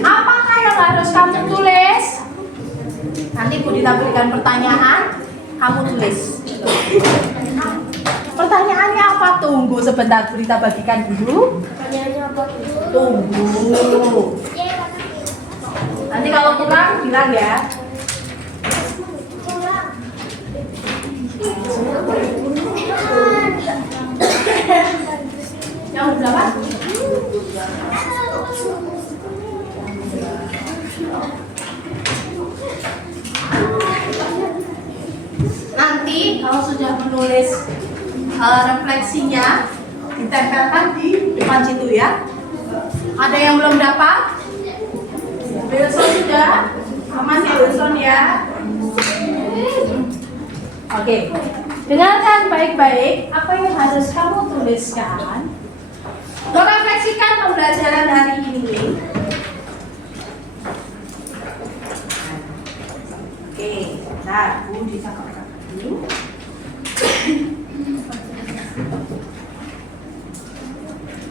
Apakah yang harus kamu tulis? Nanti Bu Dita berikan pertanyaan, kamu tulis. Pertanyaannya apa? Tunggu sebentar, Bu Dita bagikan dulu. Pertanyaannya apa tuh? Tunggu. Nanti kalau kurang bilang ya. Yang berapa? Nanti kalau sudah menulis refleksinya ditempelkan di depan situ ya. Ada yang belum dapat? Wilson sudah? Aman ya Wilson ya? Oke. Dengarkan baik-baik apa yang harus kamu tuliskan. Merefleksikan pembelajaran hari ini. Oke, nah Bu dicatatkan dulu.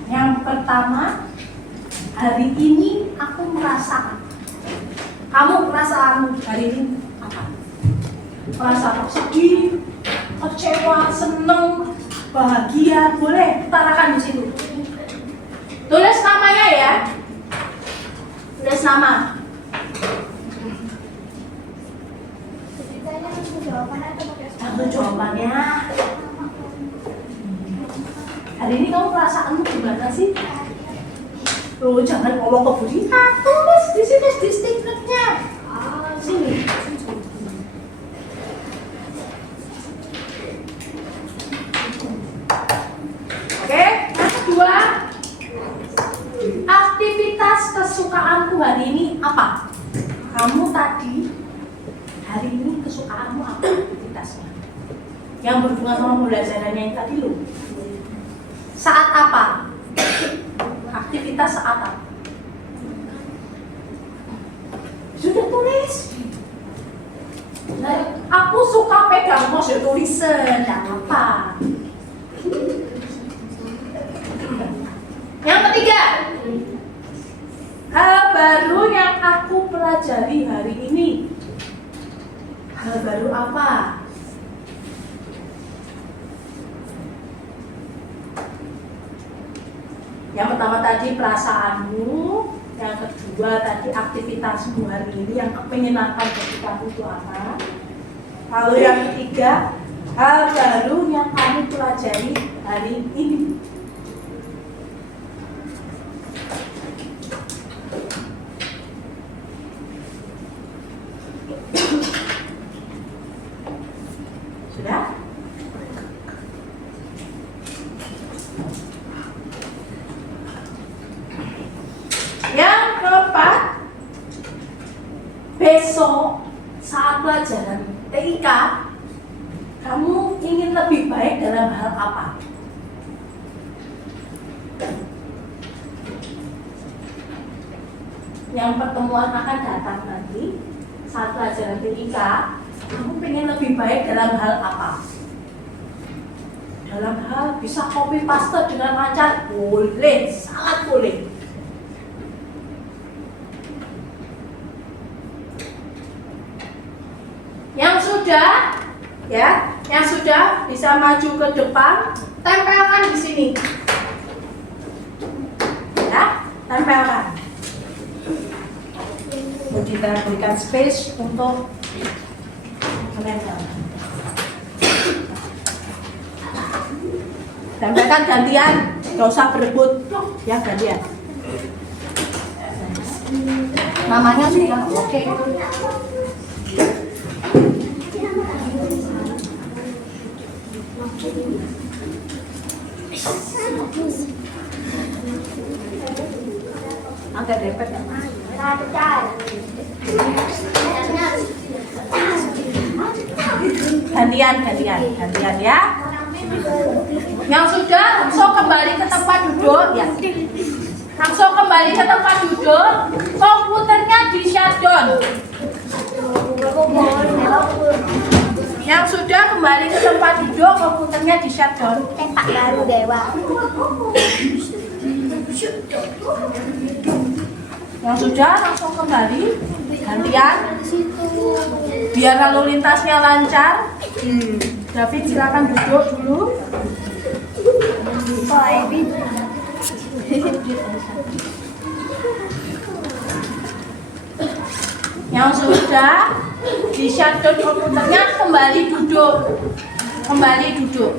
Yang pertama, hari ini aku merasakan. Kamu perasaanmu hari ini apa? Merasa sedih, kecewa, seneng, bahagia, boleh utarakan di situ. Tulis namanya ya. Tulis nama. Lalu jawabannya. Hari ini kamu perasaanmu gimana sih? Loh, jangan ngomong ke Bu Dita, tulis di sini di stikernya. Sini. Oke, yang kedua, aktivitas kesukaanku hari ini apa? Kamu tadi hari ini kesukaanmu apa aktivitasnya? Yang berhubungan sama pembelajarannya yang tadi loh. Saat apa? Aktivitas saat apa? Sudah tulis. Nah, aku suka pegang mouse ya tulisan, tidak apa. Yang ketiga, hal baru yang aku pelajari hari ini. Hal baru apa? Yang pertama tadi perasaanmu, yang kedua tadi aktivitasmu hari ini yang menyenangkan bagi kamu itu apa? Lalu yang ketiga, hal baru yang kamu pelajari hari ini. Sudah? Yang keempat, besok saat pelajaran TIK, kamu ingin lebih baik dalam hal apa? Yang pertemuan akan datang nanti saat pelajaran TIK, kamu ingin lebih baik dalam hal apa? Dalam hal bisa copy paste dengan lancar, boleh, sangat boleh. Yang sudah, ya, yang sudah bisa maju ke depan, tempelkan di sini. Ya, tempelkan. Kita berikan space untuk menempel. Tempelkan gantian, gak usah berebut, ya gantian. Namanya sudah oke. Agak depet ya. Gantian ya. Yang sudah langsung kembali ke tempat duduk ya. Langsung kembali ke tempat duduk. Komputernya di shutdown. Yang sudah kembali ke tempat duduk, komputernya di shutdown. Tempat baru dewa. Yang sudah langsung kembali. Gantian. Biar lalu lintasnya lancar. David silakan duduk dulu. Yang sudah di shutdown komputernya kembali duduk. Kembali duduk.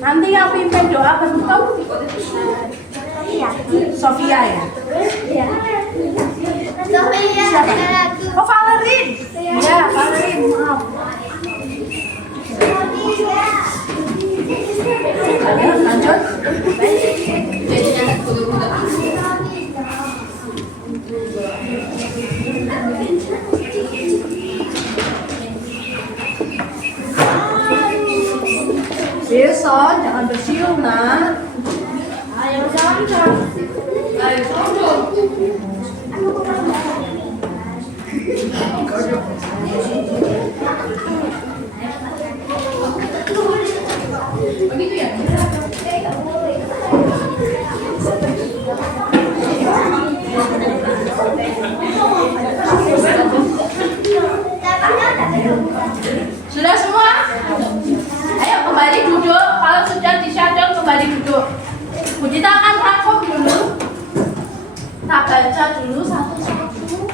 Nanti yang pimpin doa penutup Sofia ya? Siapa? Oh Valerin. Ya Valerin, maaf. Ayo lanjut. Besok jangan bersiul nak. Ayo jangan. Begitu ya? Sudah semua? Ayo kembali duduk. Kalau sudah di shutdown kembali duduk. Kita akan rangkum dulu. Kita baca dulu satu-satu.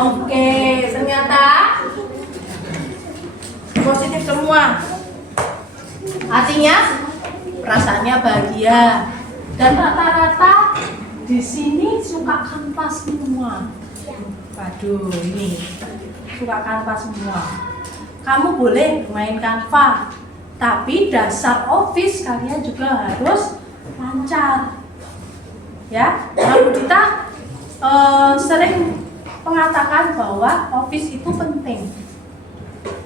Oke, ternyata positif semua. Artinya perasaannya bahagia. Dan rata-rata di sini suka kanvas semua. Waduh, ini suka kanvas semua. Kamu boleh main kanvas, tapi dasar office kalian juga harus lancar. Ya, Ibu Dita sering mengatakan bahwa office itu penting.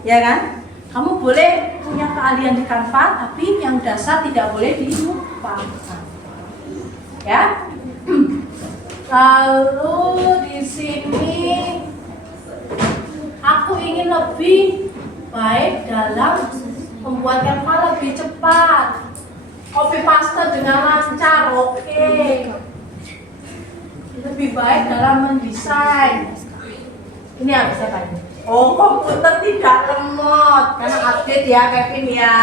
Ya kan? Kamu boleh punya keahlian di kanvas, tapi yang dasar tidak boleh dilupakan. Ya. Lalu di sini aku ingin lebih baik dalam membuat kanvas lebih cepat. Copy paste dengan lancar, oke. Lebih baik dalam mendesain. Ini habis apa ini? Oh, komputer tidak lemot karena update ya Kevin ya.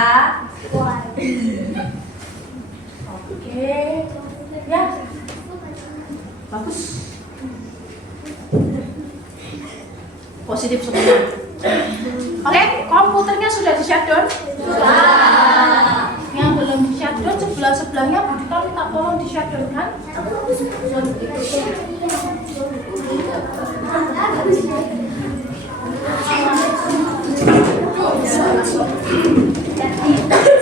Oke. Ya. Bagus. Positif semua. Oke, komputernya sudah di shutdown? Sudah. Yang belum di shutdown sebelah-sebelahnya Bu Dita minta tolong di shutdown kan?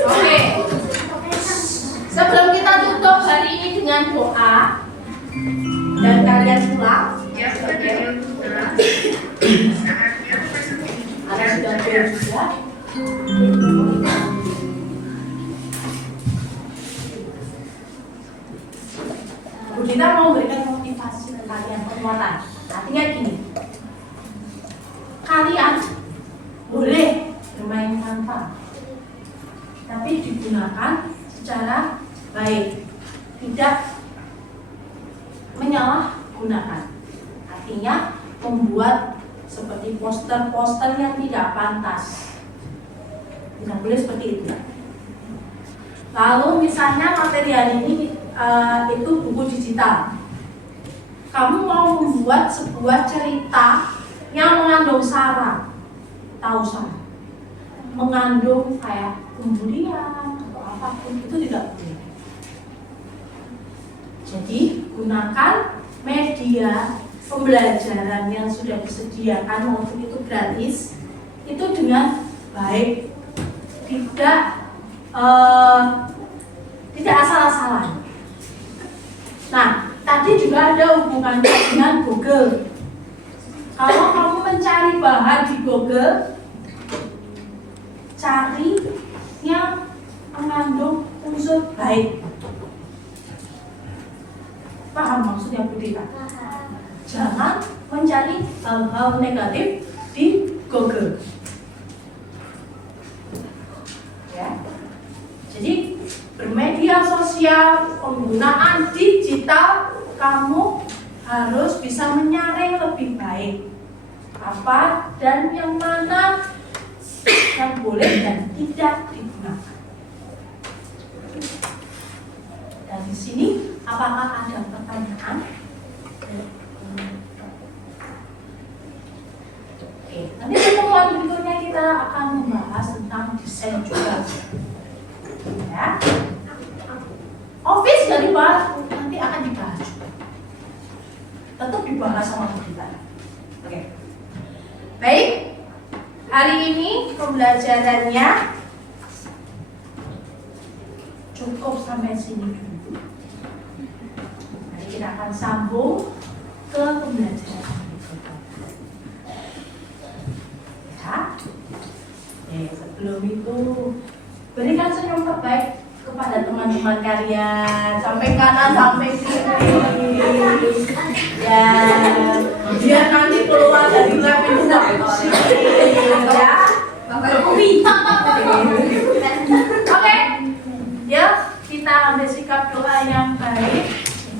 Oke. Sebelum kita tutup hari ini dengan doa dan kalian pulang. Jam ke-7 telah saatnya memasuki Ada sudah juga. Bu Dita mau memberikan motivasi ke kalian penguatan. Artinya gini, kalian boleh bermain kanvas, tapi digunakan secara baik, tidak menyalahgunakan. Artinya membuat seperti poster-poster yang tidak pantas. Tidak boleh seperti itu. Lalu misalnya materi hari ini itu buku digital. Kamu mau membuat sebuah cerita yang mengandung sara, tahu sara, mengandung kayak pembulian atau apapun, itu tidak boleh. Jadi gunakan media pembelajaran yang sudah disediakan walaupun itu gratis itu dengan baik, tidak asal-asalan. Nah, tadi juga ada hubungannya dengan Google. Kalau kamu mencari bahan di Google, cari yang mengandung unsur baik. Paham maksudnya Budi Kak? Jangan mencari hal-hal negatif di Google. Ya. Jadi bermedia sosial, penggunaan digital, kamu harus bisa menyaring lebih baik apa dan yang mana yang boleh dan tidak digunakan. Dan di sini apakah ada pertanyaan? Oke, nanti pertemuan berikutnya kita akan membahas tentang desain juga. Ya. Office nggak dibahas, nanti akan dibahas juga. Tetap dibahas sama kita. Oke. Baik. Hari ini pembelajarannya cukup sampai sini dulu. Nanti kita akan sambung ke pembelajaran berikutnya. Ya. Sebelum itu berikan senyum terbaik kepada teman-teman kalian, sampai kanan sampai sini ya, biar nanti keluar dari lab itu ya. Oke, ya kita ambil sikap doa yang baik,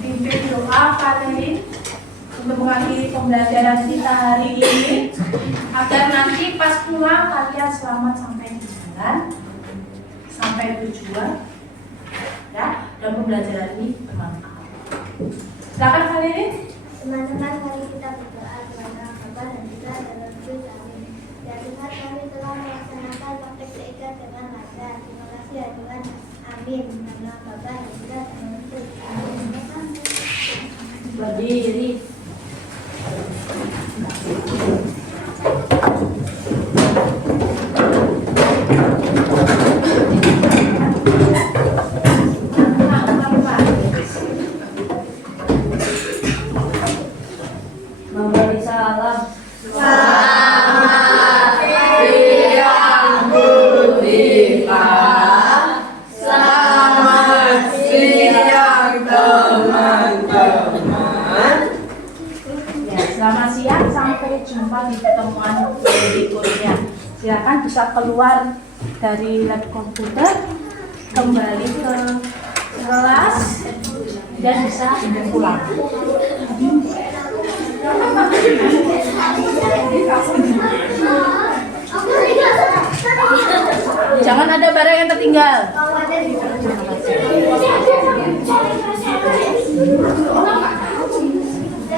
pimpin doa kalian untuk mengakhiri pembelajaran kita hari ini, agar nanti pas pulang kalian selamat sampai di jalan, sampai tujuan. Ya, dan pembelajaran ini bermanfaat. Silakan kalian. Teman-teman, mari kita berdoa kepada Bapa dan Putra dan Roh Kudus. Amin. Ya Tuhan, kami telah melaksanakan praktek seikat dengan lancar. Terima kasih ya Tuhan. Amin. Nama Bapa dan Putra dan Roh Kudus. Amin. Berdiri. Memberi salam. Selamat siang Budipa. Selamat siang teman-teman. Ya, selamat siang, sampai jumpa di pertemuan berikutnya. Silakan bisa keluar dari lab komputer, kembali ke kelas dan bisa pulang. Jangan ada barang yang tertinggal.